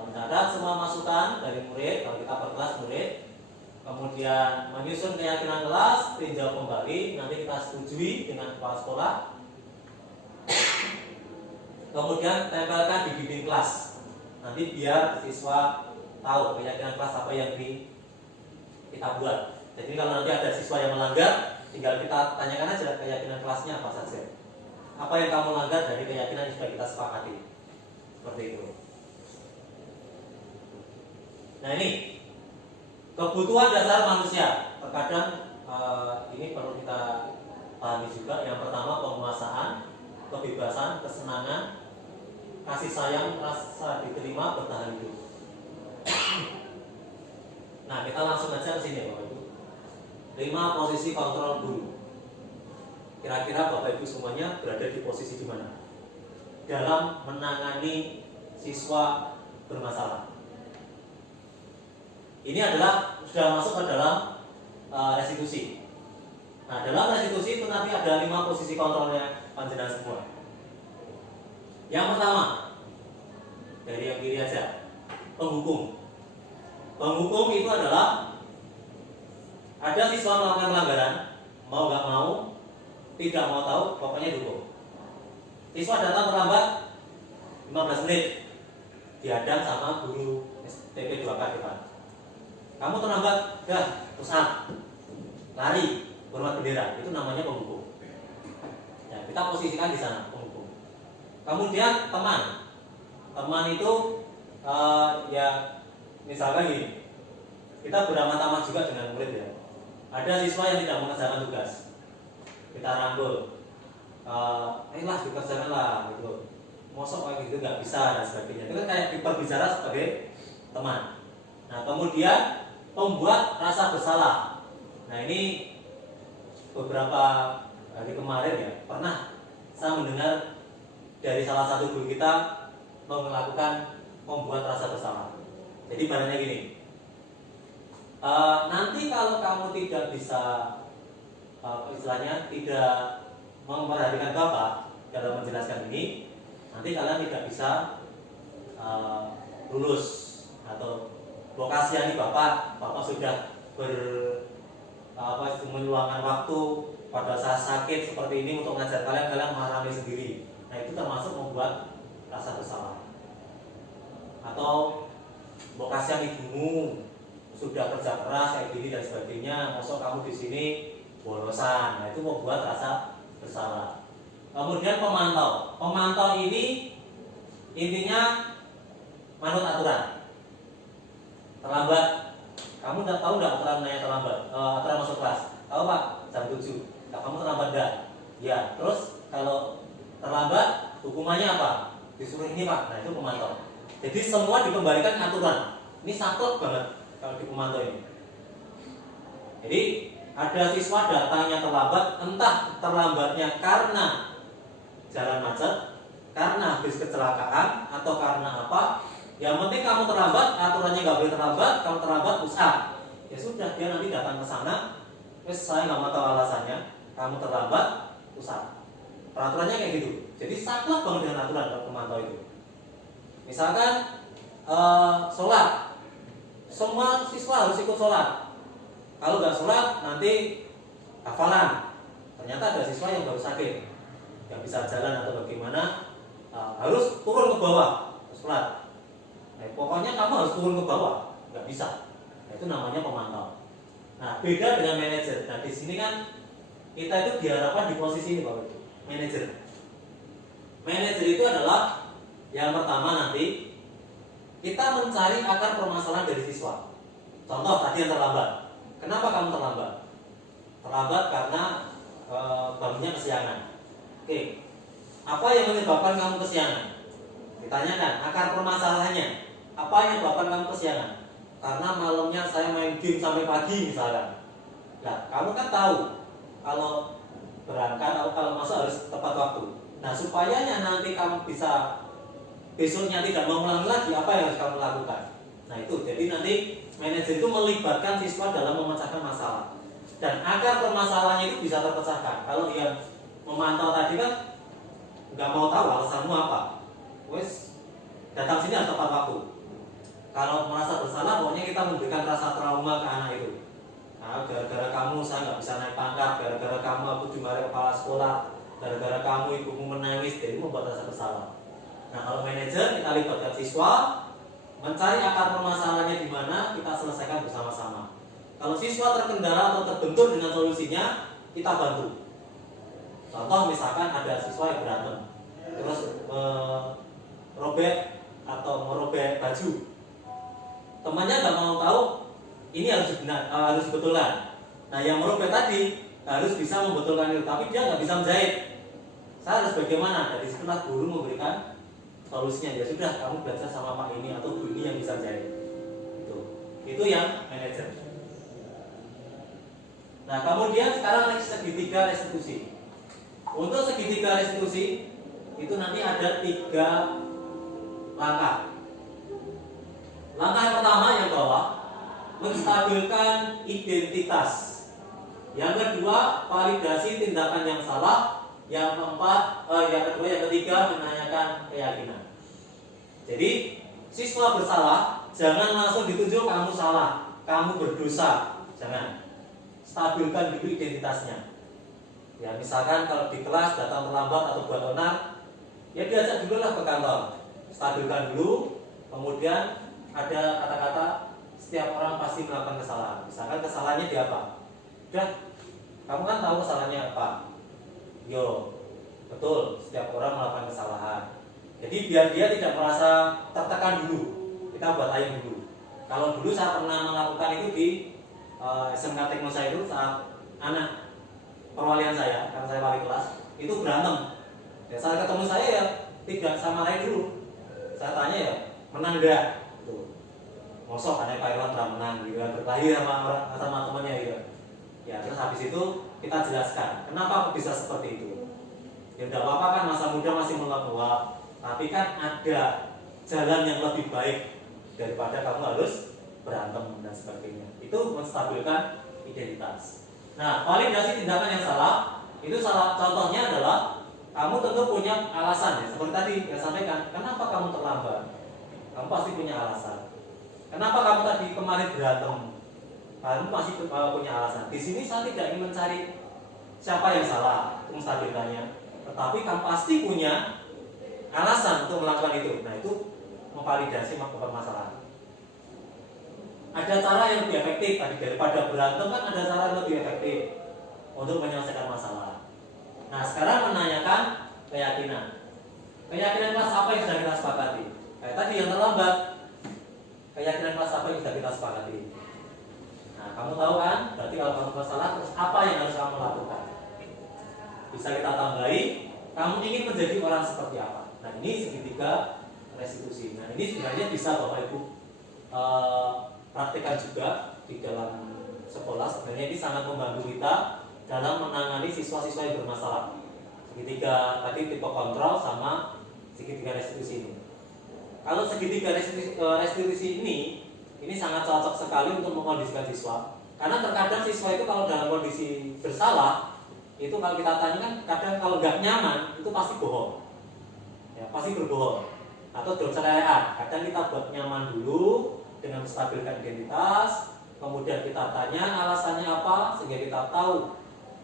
Mencatat semua masukan dari murid, kalau kita per kelas murid, kemudian menyusun keyakinan kelas, tinjau kembali, nanti kita setujui dengan kepala sekolah, kemudian tempelkan di dinding kelas, nanti biar siswa tahu keyakinan kelas apa yang kita buat. Jadi kalau nanti ada siswa yang melanggar, tinggal kita tanyakan aja keyakinan kelasnya apa saja, apa yang kamu langgar dari keyakinan yang sudah kita sepakati, seperti itu. Nah ini kebutuhan dasar manusia. Terkadang ini perlu kita pahami juga. Yang pertama penguasaan, kebebasan, kesenangan, kasih sayang, rasa diterima, bertahan hidup. Nah kita langsung aja ke sini Bapak Ibu. 5 posisi kontrol guru. Kira-kira Bapak Ibu semuanya berada di posisi di mana dalam menangani siswa bermasalah? Ini adalah sudah masuk ke dalam restitusi. Nah, dalam restitusi itu nanti ada 5 posisi kontrolnya panjenengan semua. Yang pertama, dari yang kiri aja, penghukum. Penghukum itu adalah ada siswa melakukan pelanggaran, mau nggak mau, tidak mau tahu, pokoknya dihukum. Siswa datang terlambat 15 menit, dihadang sama guru TP 2K depan. Kamu terlambat, dah, pusat, lari, hormat bendera, itu namanya penghukum. Ya, kita posisikan di sana, penghukum. Kemudian teman itu ya misalkan gini, kita beramah-tamah juga dengan murid ya. Ada siswa yang tidak mengerjakan tugas, kita rangkul, lah dikerjakanlah gitu. Mosok kayak gitu nggak bisa dan sebagainya. Itu kan kayak berbicara sebagai teman. Nah kemudian membuat rasa bersalah. Nah ini beberapa hari kemarin ya pernah saya mendengar dari salah satu guru kita melakukan membuat rasa bersalah. Jadi barangnya gini, Nanti kalau kamu tidak bisa istilahnya tidak memperhatikan Bapak dalam menjelaskan ini, nanti kalian tidak bisa lulus atau vokasiani Bapak sudah meluangkan waktu pada saat sakit seperti ini untuk mengajar kalian mengalami sendiri. Nah, itu termasuk membuat rasa bersalah. Atau vokasian ibumu sudah kerja keras kayak gini dan sebagainya, masuk kamu di sini bolosan. Nah, itu membuat rasa bersalah. Kemudian pemantau ini intinya manut aturan. Terlambat, kamu udah tahu nggak aturan nanya terlambat? Aturan masuk kelas, tahu Pak? Jam 7. Nah, kamu terlambat enggak? Ya, terus kalau terlambat hukumannya apa? Disuruh ini Pak. Nah, itu pemantau. Jadi semua dikembalikan aturan. Ini saklek banget kalau di pemantau ini. Jadi ada siswa datangnya terlambat, entah terlambatnya karena jalan macet, karena habis kecelakaan, atau karena apa. Yang penting kamu terlambat, aturannya nggak boleh terlambat. Kalau terlambat usah. Ya sudah, dia nanti datang ke sana. Terus saya nggak mau tahu alasannya. Kamu terlambat, usah. Peraturannya kayak gitu. Jadi saklek banget dengan aturan dalam pemantau itu. Misalkan sholat, semua siswa harus ikut sholat. Kalau nggak sholat nanti hafalan. Ternyata ada siswa yang baru sakit, nggak bisa jalan atau bagaimana, harus turun ke bawah sholat. Nah, pokoknya kamu harus turun ke bawah, nggak bisa. Nah, itu namanya pemantau. Nah, beda dengan manajer. Nah, di sini kan kita itu diharapkan di posisi ini Bapak Ibu, manajer. Manajer itu adalah yang pertama nanti kita mencari akar permasalahan dari siswa. Contoh tadi yang terlambat. Kenapa kamu terlambat? Terlambat karena bangunnya kesiangan. Oke. Apa yang menyebabkan kamu kesiangan? Ditanyakan akar permasalahannya. Apa yang menyebabkan kamu kesiangan? Karena malamnya saya main game sampai pagi misalkan. Nah, kamu kan tahu kalau berangkat atau kalau masuk harus tepat waktu. Nah, supaya nanti kamu bisa besoknya tidak mengulangi lagi, apa yang harus kamu lakukan? Nah, itu jadi nanti manajer itu melibatkan siswa dalam memecahkan masalah. Dan akar permasalahannya itu bisa terpecahkan. Kalau dia memantau tadi kan nggak mau tahu alasanmu apa, wes datang sini harus tepat waktu. Kalau merasa bersalah, pokoknya kita memberikan rasa trauma ke anak itu. Nah, gara-gara kamu saya nggak bisa naik pangkat, gara-gara kamu aku dimarahi kepala sekolah, gara-gara kamu ibumu menangis, jadi membuat rasa bersalah. Nah, kalau manajer kita libatkan siswa, mencari akar permasalahannya di mana, kita selesaikan bersama-sama. Kalau siswa terkendala atau terbentur dengan solusinya, kita bantu. Contoh misalkan ada siswa yang berantem, terus merobek atau merobek baju, temannya nggak mau tahu, ini harus dibetulkan. Nah, yang merobek tadi harus bisa membetulkan itu, tapi dia nggak bisa menjahit. Saya harus bagaimana? Dari situlah guru memberikan solusinya. Ya sudah, kamu belajar sama Pak ini atau Bu ini yang bisa jahit. Itu yang manajer. Nah, kemudian sekarang segitiga restitusi. Untuk segitiga restitusi itu nanti ada 3 langkah. Langkah yang pertama yang bawah, menstabilkan identitas. Yang kedua, validasi tindakan yang salah. Yang ketiga, menanyakan keyakinan. Jadi, siswa bersalah, jangan langsung ditunjuk kamu salah, kamu berdosa, jangan. Stabilkan dulu identitasnya. Ya, misalkan kalau di kelas datang terlambat atau buat onar, ya diajak dulu lah ke kantor. Stabilkan dulu, kemudian ada kata-kata setiap orang pasti melakukan kesalahan. Misalkan kesalahannya di apa? Udah, kamu kan tahu kesalahannya apa? Yo, betul, setiap orang melakukan kesalahan. Jadi biar dia tidak merasa tertekan dulu, kita buat ayam dulu. Kalau dulu saya pernah melakukan itu di SMK Tekno saya itu saat anak perwalian saya, karena saya wali kelas, itu berantem. Ya, saat ketemu saya ya tidak sama lain dulu. Saya tanya ya, menang enggak? Tuh. Mosok ada Pak Irwan pernah menang gitu, berkelahi sama temannya gitu. Ya, terus habis itu kita jelaskan kenapa bisa seperti itu. Ya tidak apa-apa kan, masa muda masih menguap, tapi kan ada jalan yang lebih baik daripada kamu harus berantem dan sebagainya. Itu menstabilkan identitas. Nah, validasi tindakan yang salah itu contohnya adalah kamu tentu punya alasan ya, seperti tadi yang sampaikan. Kenapa kamu terlambat? Kamu pasti punya alasan. Kenapa kamu tadi kemarin berantem? Kamu pasti punya alasan. Di sini saya tidak ingin mencari siapa yang salah untuk menstabilkannya, tetapi kamu pasti punya alasan untuk melakukan itu. Nah, itu memvalidasi permasalahan. Ada cara yang lebih efektif tadi daripada berantem, kan ada cara yang lebih efektif untuk menyelesaikan masalah. Nah, sekarang menanyakan keyakinan. Keyakinan kelas apa yang sudah kita sepakati? Kayak tadi yang terlambat. Keyakinan kelas apa yang sudah kita sepakati? Nah, kamu tahu kan? Berarti kalau kamu masalah, terus apa yang harus kamu lakukan? Bisa kita tambahi, kamu ingin menjadi orang seperti apa? Nah, ini segitiga restitusi. Nah, ini sebenarnya bisa Bapak Ibu praktikkan juga di dalam sekolah. Sebenarnya ini sangat membantu kita dalam menangani siswa-siswa yang bermasalah. Segitiga tadi tipe kontrol sama segitiga restitusi ini. Kalau segitiga restitusi ini sangat cocok sekali untuk mengkondisikan siswa. Karena terkadang siswa itu kalau dalam kondisi bersalah, itu kalau kita tanya kan kadang kalau nggak nyaman itu pasti bohong, ya pasti berbohong atau bercerai. Kadang kita buat nyaman dulu dengan menstabilkan identitas, kemudian kita tanya alasannya apa sehingga kita tahu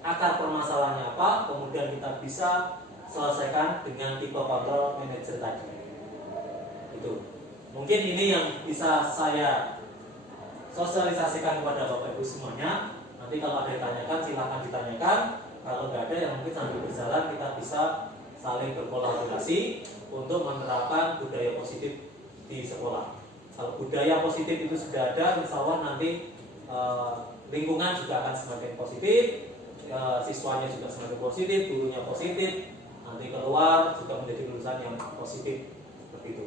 akar permasalahannya apa, kemudian kita bisa selesaikan dengan tipe kontrol manager tadi. Itu mungkin ini yang bisa saya sosialisasikan kepada Bapak Ibu semuanya. Nanti kalau ada yang ditanyakan silahkan ditanyakan. Kalau nggak ada yang mungkin sambil berjalan kita bisa saling berkolaborasi untuk menerapkan budaya positif di sekolah. Kalau budaya positif itu sudah ada, insya Allah nanti lingkungan juga akan semakin positif, siswanya juga semakin positif, gurunya positif, nanti keluar juga menjadi lulusan yang positif seperti itu.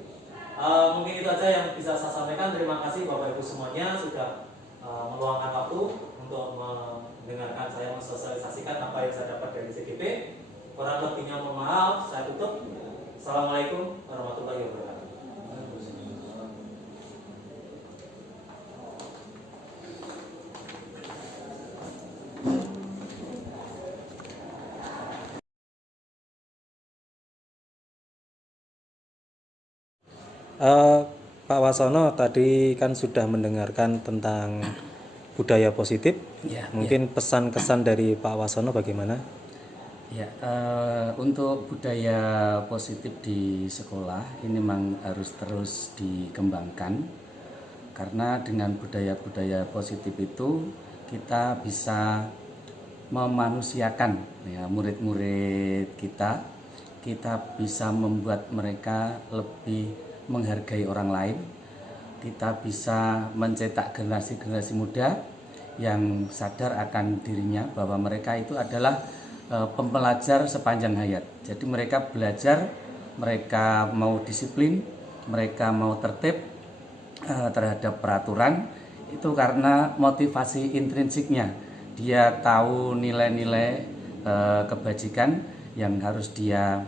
Mungkin itu aja yang bisa saya sampaikan. Terima kasih Bapak Ibu semuanya sudah meluangkan waktu untuk mendengarkan saya mensosialisasikan apa yang saya dapat dari CGP. Kurang lebihnya mohon maaf, saya tutup. Assalamualaikum warahmatullahi wabarakatuh. Pak Wasono tadi kan sudah mendengarkan tentang budaya positif. Ya, Mungkin pesan kesan dari Pak Wasono bagaimana? ya. Untuk budaya positif di sekolah ini memang harus terus dikembangkan, karena dengan budaya-budaya positif itu kita bisa memanusiakan ya murid-murid kita bisa membuat mereka lebih menghargai orang lain, kita bisa mencetak generasi-generasi muda yang sadar akan dirinya bahwa mereka itu adalah pembelajar sepanjang hayat. Jadi mereka belajar, mereka mau disiplin, mereka mau tertib terhadap peraturan, itu karena motivasi intrinsiknya. Dia tahu nilai-nilai kebajikan yang harus dia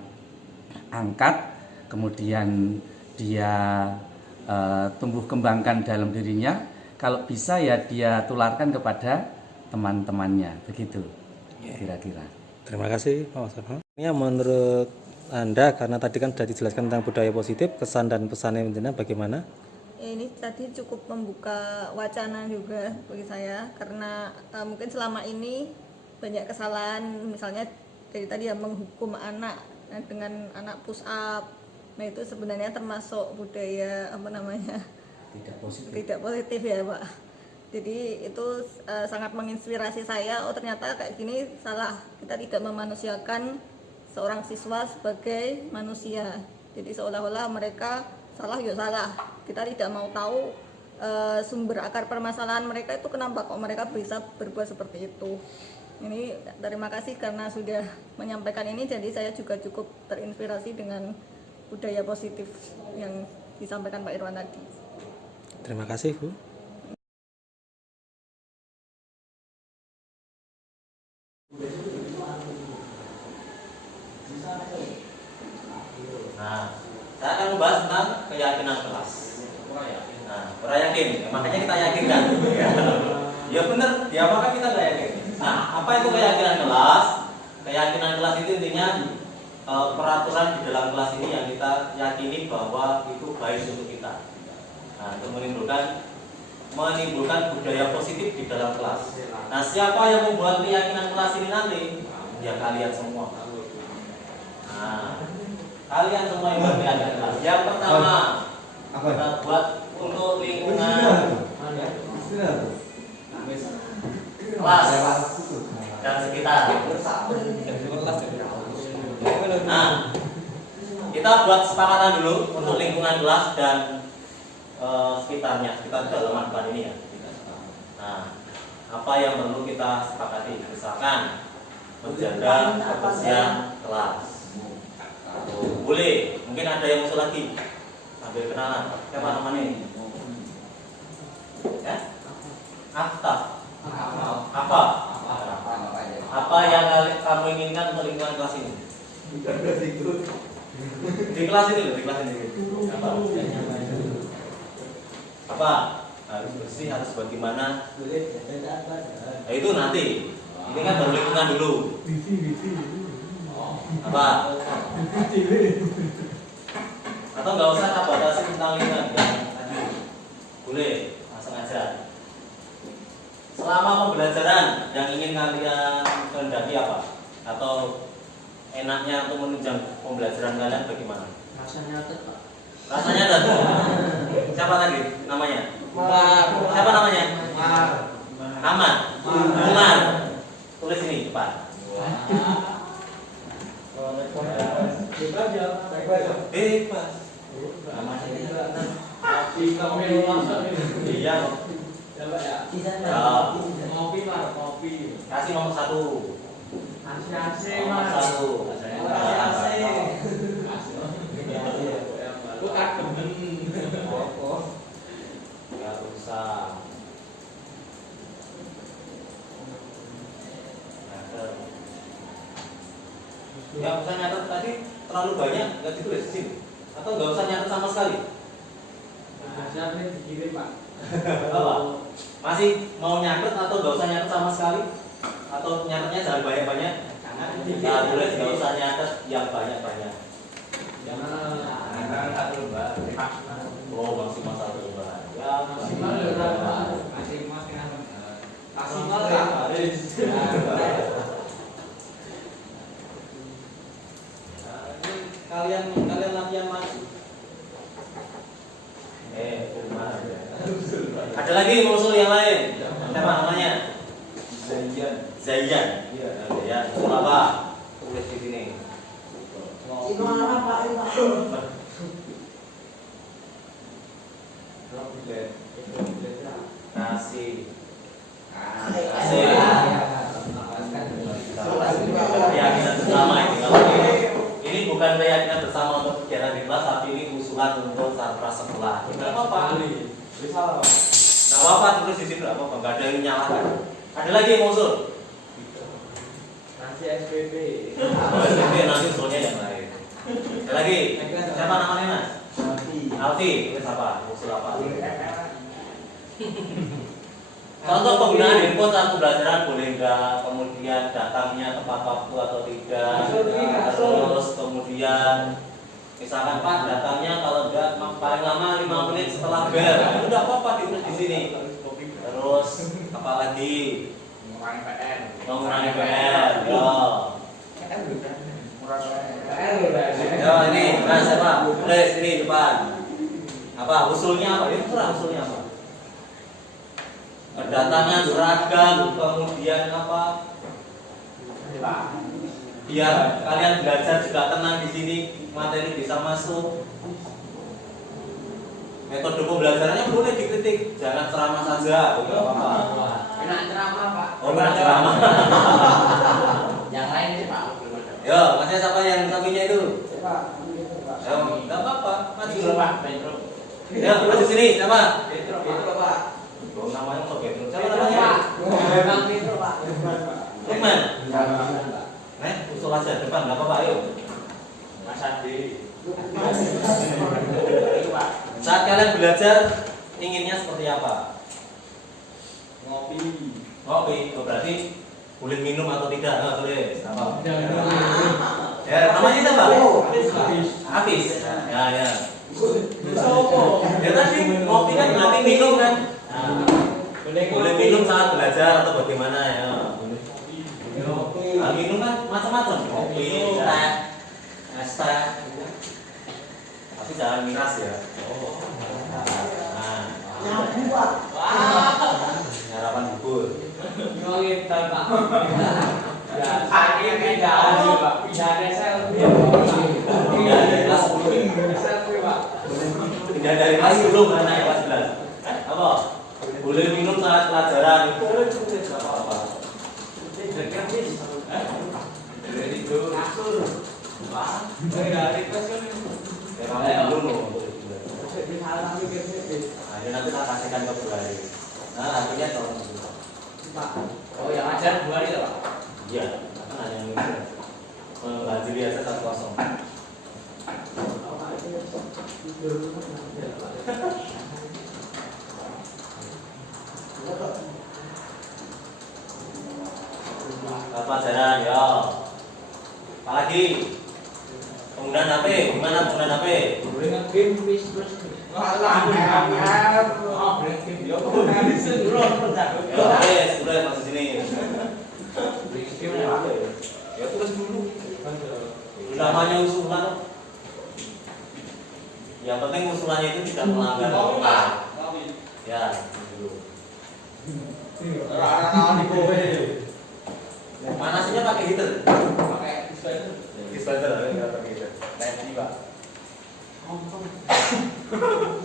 angkat, kemudian dia tumbuh kembangkan dalam dirinya. Kalau bisa ya dia tularkan kepada teman-temannya, begitu kira-kira. Terima kasih Pak Wasono. Ya, menurut Anda, karena tadi kan sudah dijelaskan tentang budaya positif, kesan dan pesannya bagaimana? Ya, ini tadi cukup membuka wacana juga bagi saya, karena mungkin selama ini banyak kesalahan, misalnya dari tadi ya menghukum anak dengan anak push up. Nah, itu sebenarnya termasuk budaya tidak positif ya Pak. Jadi itu sangat menginspirasi saya. Oh, ternyata kayak gini salah. Kita tidak memanusiakan seorang siswa sebagai manusia. Jadi seolah-olah mereka salah ya salah. Kita tidak mau tahu sumber akar permasalahan mereka itu, kenapa kok mereka bisa berbuat seperti itu. Ini terima kasih karena sudah menyampaikan ini. Jadi saya juga cukup terinspirasi dengan budaya positif yang disampaikan Pak Irwan tadi. Terima kasih Bu. Nah, saya akan membahas tentang keyakinan kelas. Nah, Nah, kurang yakin, makanya kita yakinkan. Ya benar, ya maka kita nggak yakin. Nah, apa itu keyakinan kelas? Keyakinan kelas itu intinya peraturan di dalam kelas ini yang kita yakini bahwa itu baik untuk kita. Nah, itu menimbulkan budaya positif di dalam kelas. Nah, siapa yang membuat keyakinan kelas ini nanti? Ya kalian semua. Nah, kalian semua yang membuat keyakinan kelas. Yang pertama, kita buat untuk lingkungan kelas dan sekitar. Nah, kita buat kesepakatan dulu untuk lingkungan kelas dan sekitarnya, sekitar dalaman depan ini ya. Nah, apa yang perlu kita sepakati? Misalkan menjaga kebersihan kelas. Boleh, mungkin ada yang usul lagi. Sambil kenalan, siapa namanya ini? Ya? Apa? Apa yang kamu inginkan untuk lingkungan kelas ini? Di kelas ini loh, di kelas ini. Apa? Harus bersih, harus bagaimana? Nah, itu nanti. Ini kan baru lingkungan dulu. Apa? Atau nggak usah kita batasi tentang lingkungan? Boleh, langsung aja. Selama pembelajaran yang ingin kalian kehendaki apa? Atau enaknya untuk menunjang pembelajaran kalian bagaimana? Rasanya nyatet, Pak. Rasanya ada. Siapa tadi namanya? Siapa namanya? Ahmad. Umar. Tulis ini cepat. Bebas. Namanya iya. Kopi. Kasih nomor 1. Nomor 1. Bukan. Ya rusak. Ya usah nyatet tadi terlalu banyak nggak ditulis di sini. Atau nggak usah nyatet sama sekali. Apa? Masih mau nyatet atau nggak usah nyatet sama sekali? Atau nyatetnya jangan banyak-banyak? Nah, tulis nggak usah nyatet yang banyak-banyak. Oh, maksimal 1 lembar. Ya, Maksimal kalian latihan maju. Ada lagi usul yang lain. Siapa namanya? Zayan. Iya, ya. Usul apa? Tulis di sini. Kasih. Keyakinan bersama ini. Kalau ini bukan keyakinan bersama untuk kegiatan di kelas, tapi ini usulan untuk sarana sekolah. Tidak apa-apa. Tidak apa-apa, tulis di sini. Tidak apa-apa. Nggak ada yang nyalakan. Ada lagi yang usul? Nanti SPP. SPP nanti usulnya yang lain. Ada lagi? Siapa namanya Mas? Alfi. Tulis apa? Usul apa? Contoh penggunaan handphone saat pembelajaran boleh enggak, kemudian datangnya tepat waktu atau tidak, terus kemudian misalkan Pak datangnya kalau enggak paling lama 5 menit setelah bel, itu enggak apa-apa ditulis di sini. Terus apa lagi? Mengurangi PR. Yo ini Mas siapa? Tulis ini depan. Apa usulnya apa? Itu terang usulnya apa? Kedatangan seragam, kemudian apa? Biar kalian belajar juga tenang di sini, materi bisa masuk. Metode pembelajarannya boleh dikritik, jangan ceramah saja, tidak apa-apa. Enak ceramah, Pak. Oh, enak ceramah. Yang lain sih, Pak. Yo, masnya siapa yang sampingnya itu? Yo, enggak apa-apa, maju dulu, Pak. Ya, maju sini, siapa? Petro, Pak. Oh, namanya kok Petro. Siapa namanya? Bang Petro, Pak. Lukman. Usul aja depan, enggak apa-apa, ayo. Mas Andi. Saat kalian belajar, inginnya seperti apa? Ngopi. Ngopi, oh, berarti boleh minum atau tidak? Nggak boleh. Apa? Ya, namanya siapa? Hafiz. Ya, ya. Ya tadi ngopi kan berarti minum kan? Nah, boleh minum saat belajar atau bagaimana ya? Nah, minum kan macam-macam. Kopi, teh, es teh. Tapi jangan miras ya. Nah, harapan bubur. Ngomongin Pak. Ya, saya beda aja Pak. Pindahnya selfie. Tidak dari kelas 10. Selfie Pak. Tidak dari kelas 10 mana kelas 11. Apa? Boleh minum saat pelajaran. Boleh apa-apa. Dari itu. Wah, dari kelas kan. Ya, dulu. Nah, ini nanti saya kasihkan ke Bu Hari. Nah, akhirnya tolong dulu. Pak. Oh, yang ajar Bu Hari Pak. Iya, kan hanya yang ini. Menghadiri aja 1-0. Pelajaran ya. Apalagi penggunaan HP, gimana penggunaan HP? Boleh nge-game terus. Walah, oh, boleh game. Ya, boleh dulu. Boleh masuk sini. Ya tulis dulu. Namanya usulan. Yang penting usulannya itu tidak melanggar aturan. Ya, dulu. Manasinya pakai heater. Pakai dispenser. Dispenser, enggak pakai heater. Nanti, Pak.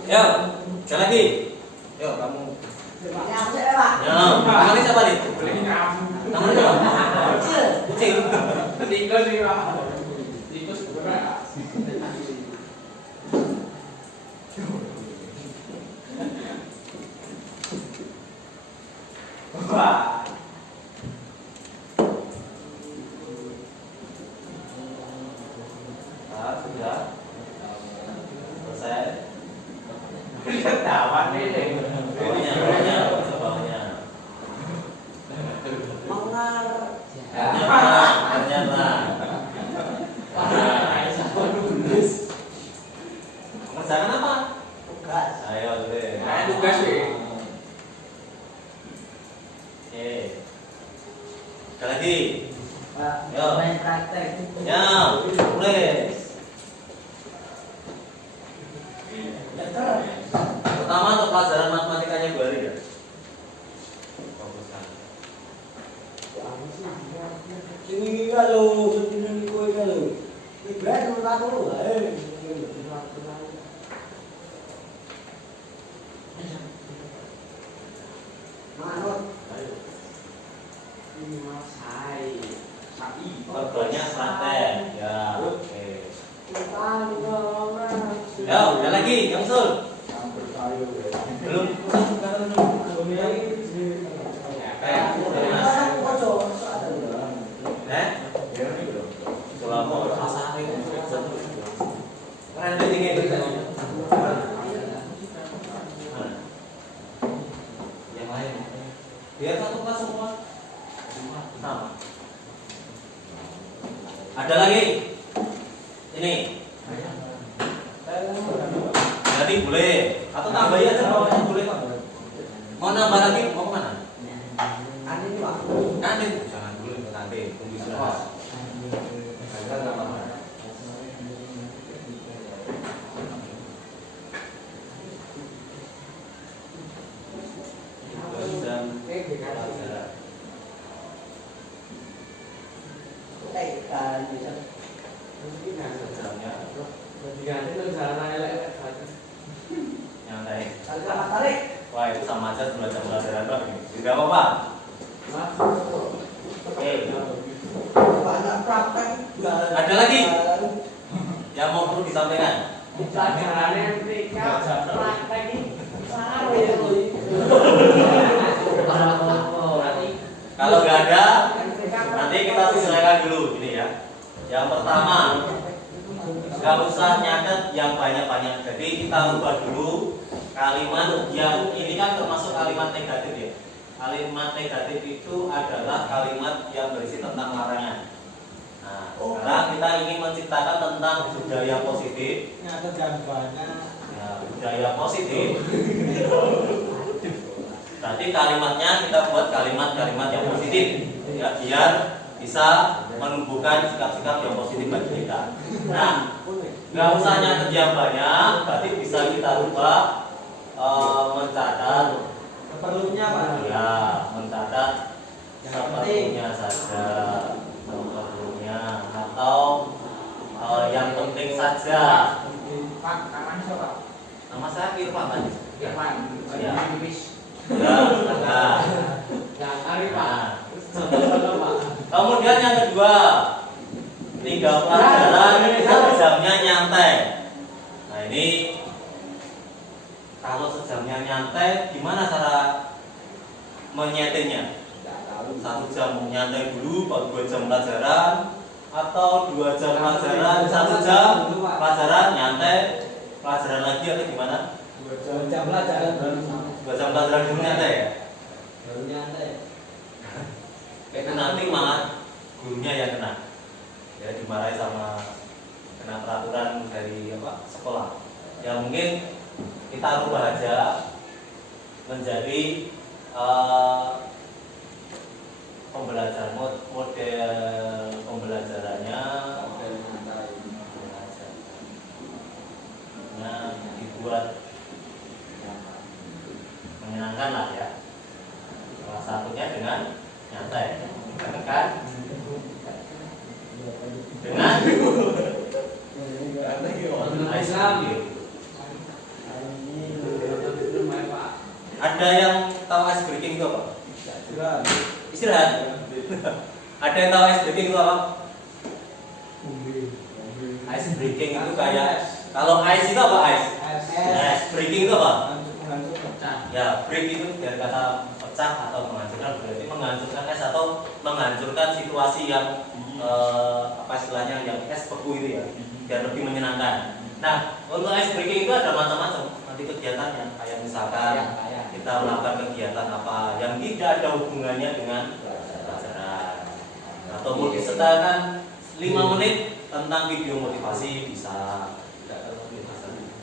Yo, jalan lagi. Yo, kamu. Ya, tangannya siapa nih? Tangannya siapa? Kucing. Tikus sih Pak. Tikus berat. Wah. Sudah. Selesai. Ketahuan ini. Bawahnya. Ternyata. Mengerjakan apa? Tugas. Ayo, deh. Tugas sih. Oke. Sekali lagi. Pak, Yo. main praktek. Ya, tulis. Pertama untuk pelajaran matematikanya Bu Ari ya. Fokuskan. Sini kalau sini kowe kalau. Ibrahim ora tau wae. Manut. Ayo. Ini Mas Hai. Sapi. Korbannya praktek. Ya, oke. Kita Yo, ada lagi, yang usul. Belum. Selama rasane keren tinggi itu. Yang lain. Biar satu kelas semua. Sama. Ada lagi? Ini. Jadi boleh atau tambahin aja bawahnya boleh Pak. Mau nambah lagi mau kemana? Kantin. Jangan dulu ke kantin, tunggu istirahat. Nyantai. Wah itu sama aja belajar pelajaran Pak ini. Tidak apa-apa. Oke. Ada lagi yang mau perlu disampaikan? Pelajarannya mereka praktek ini. Kalau nggak ada, nanti kita selesaikan dulu ini ya. Yang pertama, nggak usah nyatet yang banyak-banyak. Jadi kita ubah dulu kalimat yang ini kan termasuk kalimat negatif ya. Kalimat negatif itu adalah kalimat yang berisi tentang larangan. Nah, sekarang kita ingin menciptakan tentang budaya positif. Ini ada gambarnya. Ya, budaya positif. Berarti kalimatnya kita buat kalimat-kalimat yang positif, ya, biar bisa menumbuhkan sikap-sikap yang positif bagi kita. Nah, nggak usah nyatet yang banyak, berarti bisa kita rubah mencatat. Perlunya Pak. Ya, mencatat seperlunya saja, seperlunya atau yang penting saja. Pak, namanya siapa? Nama saya Irfan tadi. Irfan. Ya. Tipis. Ya, nah. Yang hari Pak. Kemudian yang kedua, 3 pelajaran 1 jamnya nyantai. Nah ini kalau sejamnya nyantai, gimana cara menyetingnya? 1 jam nyantai dulu, baru 2 jam pelajaran, atau 2 jam pelajaran, 1 jam pelajaran nyantai, pelajaran lagi atau gimana? 2 jam pelajaran baru 2 jam pelajaran dulu nyantai ya? baru nyantai. Itu nanti malah gurunya yang kena, ya dimarahi sama kena peraturan dari sekolah. Ya mungkin kita rubah aja menjadi pembelajaran model pembelajarannya dibuat menyenangkan lah ya. Salah satunya dengan nyantai, kan? Dengan Islam. ada yang tahu ice breaking itu apa? Istirahat. Ada yang tahu ice breaking itu apa? Ice breaking itu kayak kalau ice itu apa ice? Ice breaking itu apa? Ya, break itu dari kata pecah atau menghancurkan, berarti menghancurkan es atau menghancurkan situasi yang apa istilahnya yang es beku itu ya, biar lebih menyenangkan. Nah, untuk ice breaking itu ada macam-macam nanti kegiatannya, kayak misalkan kita melakukan kegiatan apa yang tidak ada hubungannya dengan pelajaran, atau mau disertakan 5 menit tentang video motivasi bisa.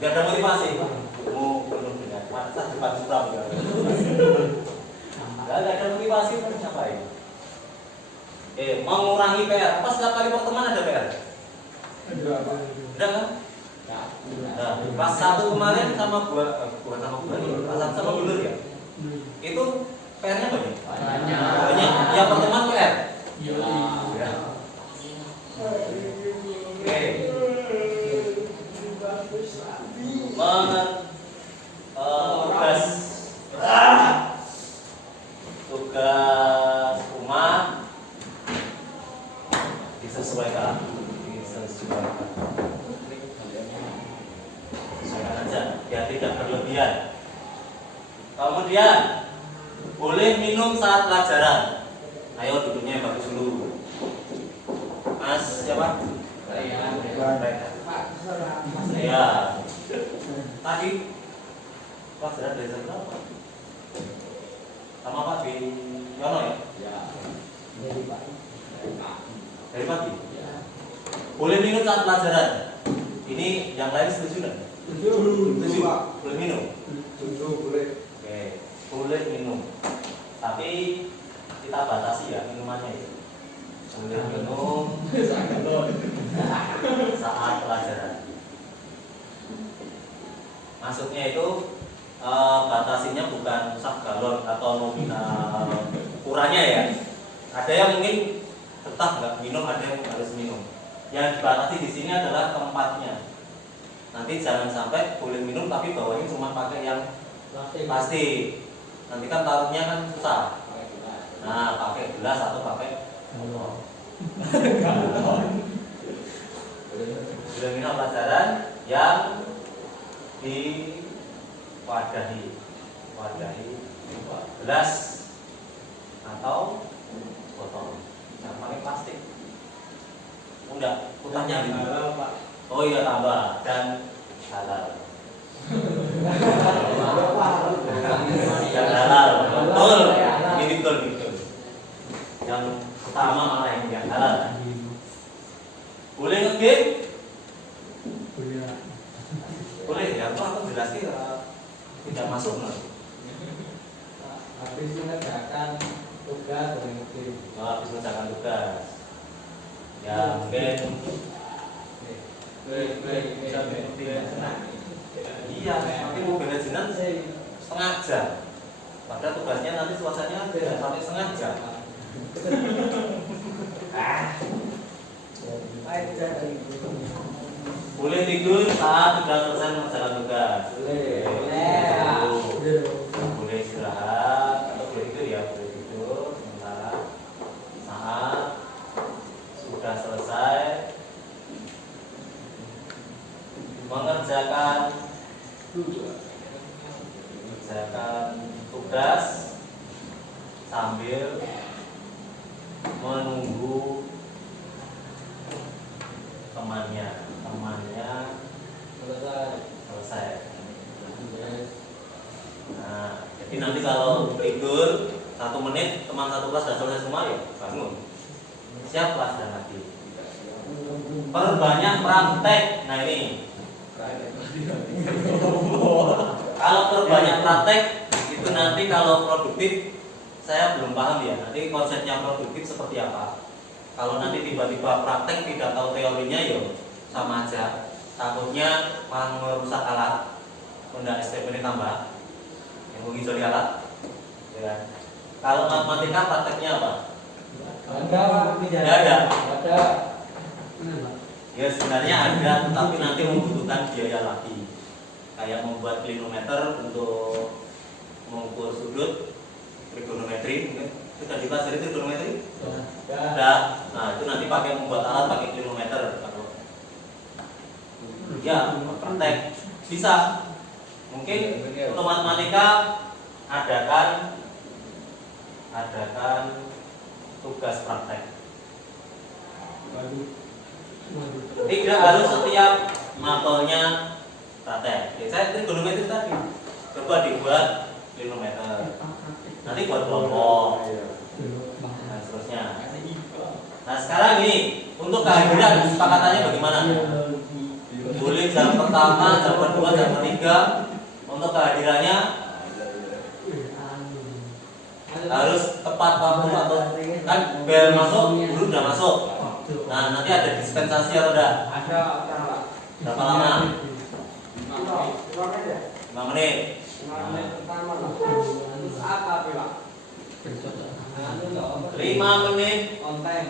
Gak ada motivasi, mau penuh dengan masa depan suram ya. Gak ada motivasi mau ngapain? Mengurangi PR. Apa setiap kali pertemuan ada PR? Ada kan? Nah, pas 1 kemarin sama bukan sama gua nih, pas 1 sama Gulur ya. Itu PR-nya banyak. Banyak. Yang pertemuan PR. Ya. Oke. Tugas rumah disesuaikan aja biar tidak berlebihan. Kemudian boleh minum saat pelajaran. Ayo duduknya yang bagus dulu. Mas siapa? Saya. Tadi pelajaran dari jam berapa? Sama Pak Yono ya? Dari pagi? Boleh minum saat pelajaran. Ini yang lain setuju nggak? Setuju. Boleh minum? Boleh. Oke, boleh minum. Tapi kita batasi ya minumannya itu. Boleh minum saat pelajaran. Maksudnya itu batasinya bukan sak galon atau nominal ukurannya ya. Ada yang mungkin tetap nggak minum, ada yang harus minum. Yang dibatasi di sini adalah tempatnya. Nanti jangan sampai boleh minum tapi bawahnya cuma pakai yang plastik. Nanti kan taruhnya kan susah. Nah, pakai gelas atau pakai botol. Boleh minum pelajaran yang diwadahi gelas atau botol, jangan pakai plastik. Enggak, utangnya gitu. Oh iya tambah dan halal. Yang halal, betul. Ini betul betul. Yang pertama mana yang halal? Boleh nge-game? Boleh ya, aku jelasin tidak masuk nanti. Habis mengerjakan tugas dan ngerti. Habis mengerjakan tugas. Ya mungkin iya, nanti mau berejinan setengah jam. Padahal tugasnya nanti selesainya tidak sampai setengah jam. Boleh tidur saat sudah selesai mengerjakan tugas. Boleh istirahat atau boleh tidur ya, boleh tidur sementara saat sudah selesai mengerjakan tugas sambil menunggu temannya selesai. Nah, jadi nanti kalau tidur 1 menit teman satu kelas sudah selesai semua ya bangun, siap kelas dan lagi. Perbanyak praktek. Nah ini kalau perbanyak praktek itu nanti kalau produktif saya belum paham ya. Nanti konsepnya produktif seperti apa? Kalau nanti tiba-tiba praktek tidak tahu teorinya ya sama aja. Takutnya malah merusak alat. Undang STP ini tambah yang mengisi alat. Ya. Kalau matematika prakteknya apa? Tidak ada. Ya sebenarnya ada, tetapi nanti membutuhkan biaya lagi. Kayak membuat klinometer untuk mengukur sudut, trigonometri mungkin. Sudah dipelajari trigonometri? Sudah. Nah itu nanti pakai membuat alat pakai klinometer. Ya praktek bisa. Mungkin untuk matematika adakan tugas praktek. Tidak harus setiap mapelnya praktek. Ya, saya trigonometri tadi coba dibuat klinometer. Nanti buat kelompok. Nah seterusnya. Nah sekarang ini untuk kehadiran kesepakatannya bagaimana? Boleh jam pertama, jam kedua, jam ketiga. Untuk kehadirannya harus tepat waktu atau kan bel masuk, guru sudah masuk. Nah nanti ada dispensasi atau enggak? Ada Berapa lama? 5 menit. 5 menit pertama lah. Terus apa Pak? 5 menit Konten.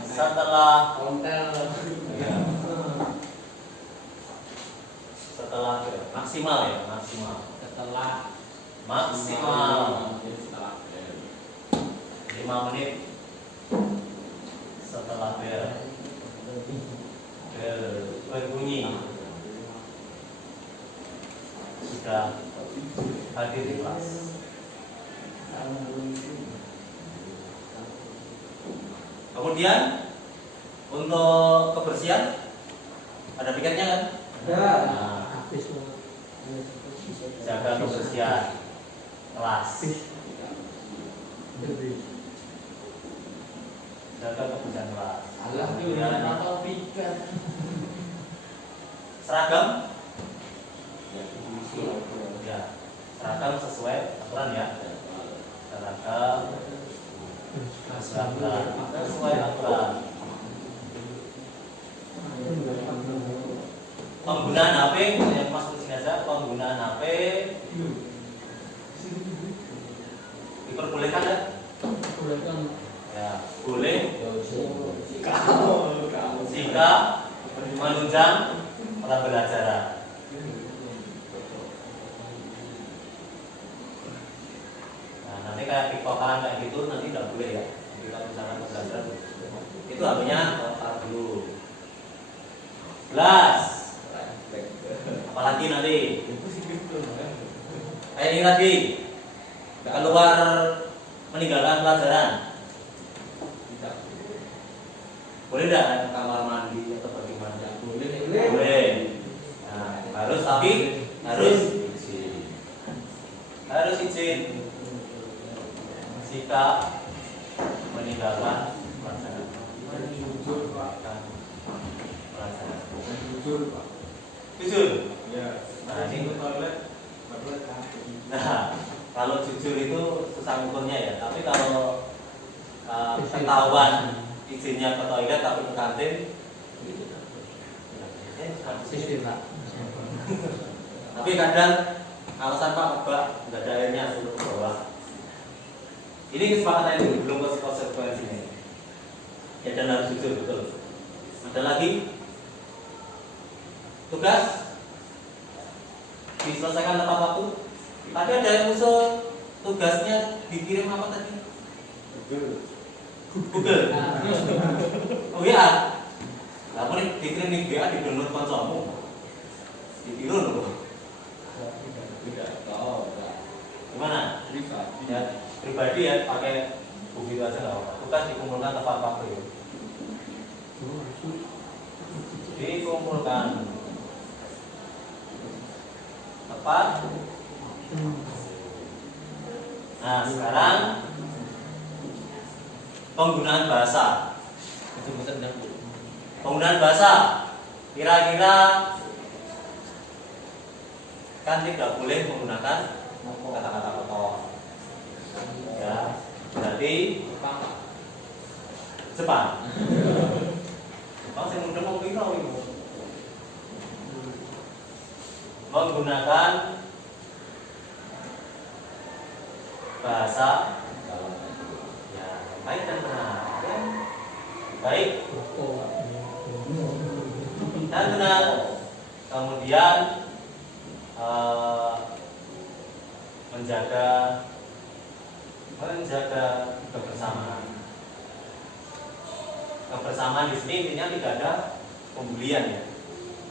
setelah Konten. ya, setelah maksimal ya, maksimal 5 menit setelah bel berbunyi sudah hadir di kelas. Kemudian untuk kebersihan ada piketnya kan? Nah, jaga kebersihan kelas. Jaga kebersihan kelas. Kemudian seragam. Ya, seragam sesuai aturan ya. Seragam sesuai aturan. Penggunaan HP yang masuk di sini aja. Penggunaan HP diperbolehkan ya? Ya, boleh. Jika menunjang pembelajaran. Nah, nanti kayak tiktokan kayak gitu nanti tidak boleh ya. Jadi kalau misalkan pembelajaran itu HP-nya taruh dulu. Belas. Apalagi nanti kayak ini tadi keluar meninggalkan pelajaran boleh tidak ke kamar mandi atau bagaimana? Boleh. Nah, harus tapi harus izin sikap meninggalkan pelajaran. Jujur Pak. Pelajaran. Jujur Pak. Jujur. Ya. Nah, ini Ke toilet. Toilet kaki. Nah, kalau jujur itu susah ngukurnya ya. Tapi kalau ketahuan izinnya ke toilet tapi ke kantin, Sisi Pak. tapi kadang alasan Pak Mbak nggak ada airnya suruh ke bawah. Ini kesepakatan itu belum konsekuensinya. Ya dan harus jujur betul. Ada lagi tugas diselesaikan tepat waktu. Tadi ada yang usul tugasnya dikirim apa tadi? Google. Oh iya. Lah ini dikirim nih BA di download konsolmu. Ditiru loh. Tidak tahu. Gimana? Pribadi. Ya, pribadi ya pakai buku itu aja nggak apa-apa. Tugas dikumpulkan tepat waktu ya. Dikumpulkan tepat. Nah sekarang penggunaan bahasa. Penggunaan bahasa kira-kira kan tidak boleh menggunakan kata-kata kotor. Ya, berarti Jepang. Jepang saya mudah mau pindah itu. Menggunakan bahasa ya baik dan benar. Ya. Baik dan benar. Kemudian menjaga kebersamaan. Kebersamaan di sini intinya tidak ada pembulian ya.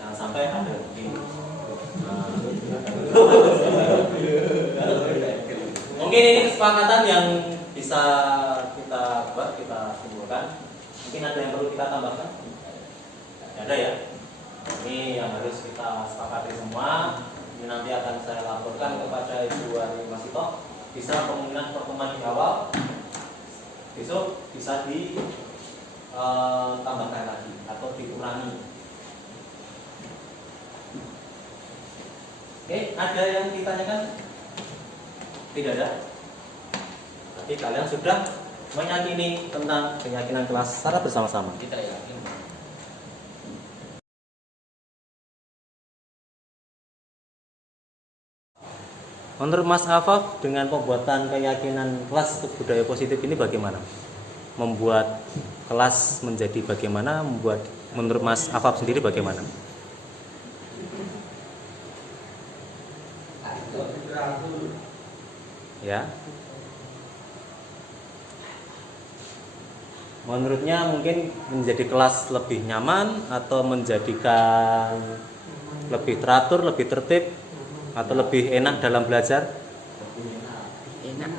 Nah, sampai ada mungkin. Mungkin ini kesepakatan yang bisa kita buat, kita kumpulkan. Mungkin ada yang perlu kita tambahkan? Tidak ada ya. Ini yang harus kita sepakati semua. Ini nanti akan saya laporkan kepada Ibu Ari Masito. Bisa kemungkinan pertemuan di awal besok bisa ditambahkan lagi atau dikurangi. Oke, ada yang ditanyakan? Tidak ada. Tapi kalian sudah meyakini tentang keyakinan kelas secara bersama-sama. Kita yakin. Menurut Mas Afaf, dengan pembuatan keyakinan kelas budaya positif ini bagaimana? Membuat kelas menjadi bagaimana? Membuat menurut Mas Afaf sendiri bagaimana? Ya. Menurutnya mungkin menjadi kelas lebih nyaman atau menjadikan lebih teratur, lebih tertib atau lebih enak dalam belajar? Enak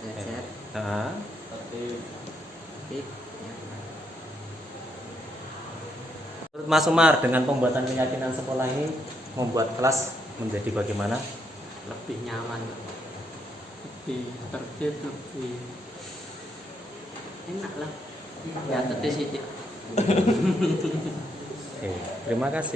belajar. Nah, Tertib, ya. menurut Mas Umar, dengan pembuatan keyakinan sekolah ini membuat kelas menjadi bagaimana? Lebih nyaman, lebih tertib, lebih enak lah. Ya tertib sih. Oke, terima kasih.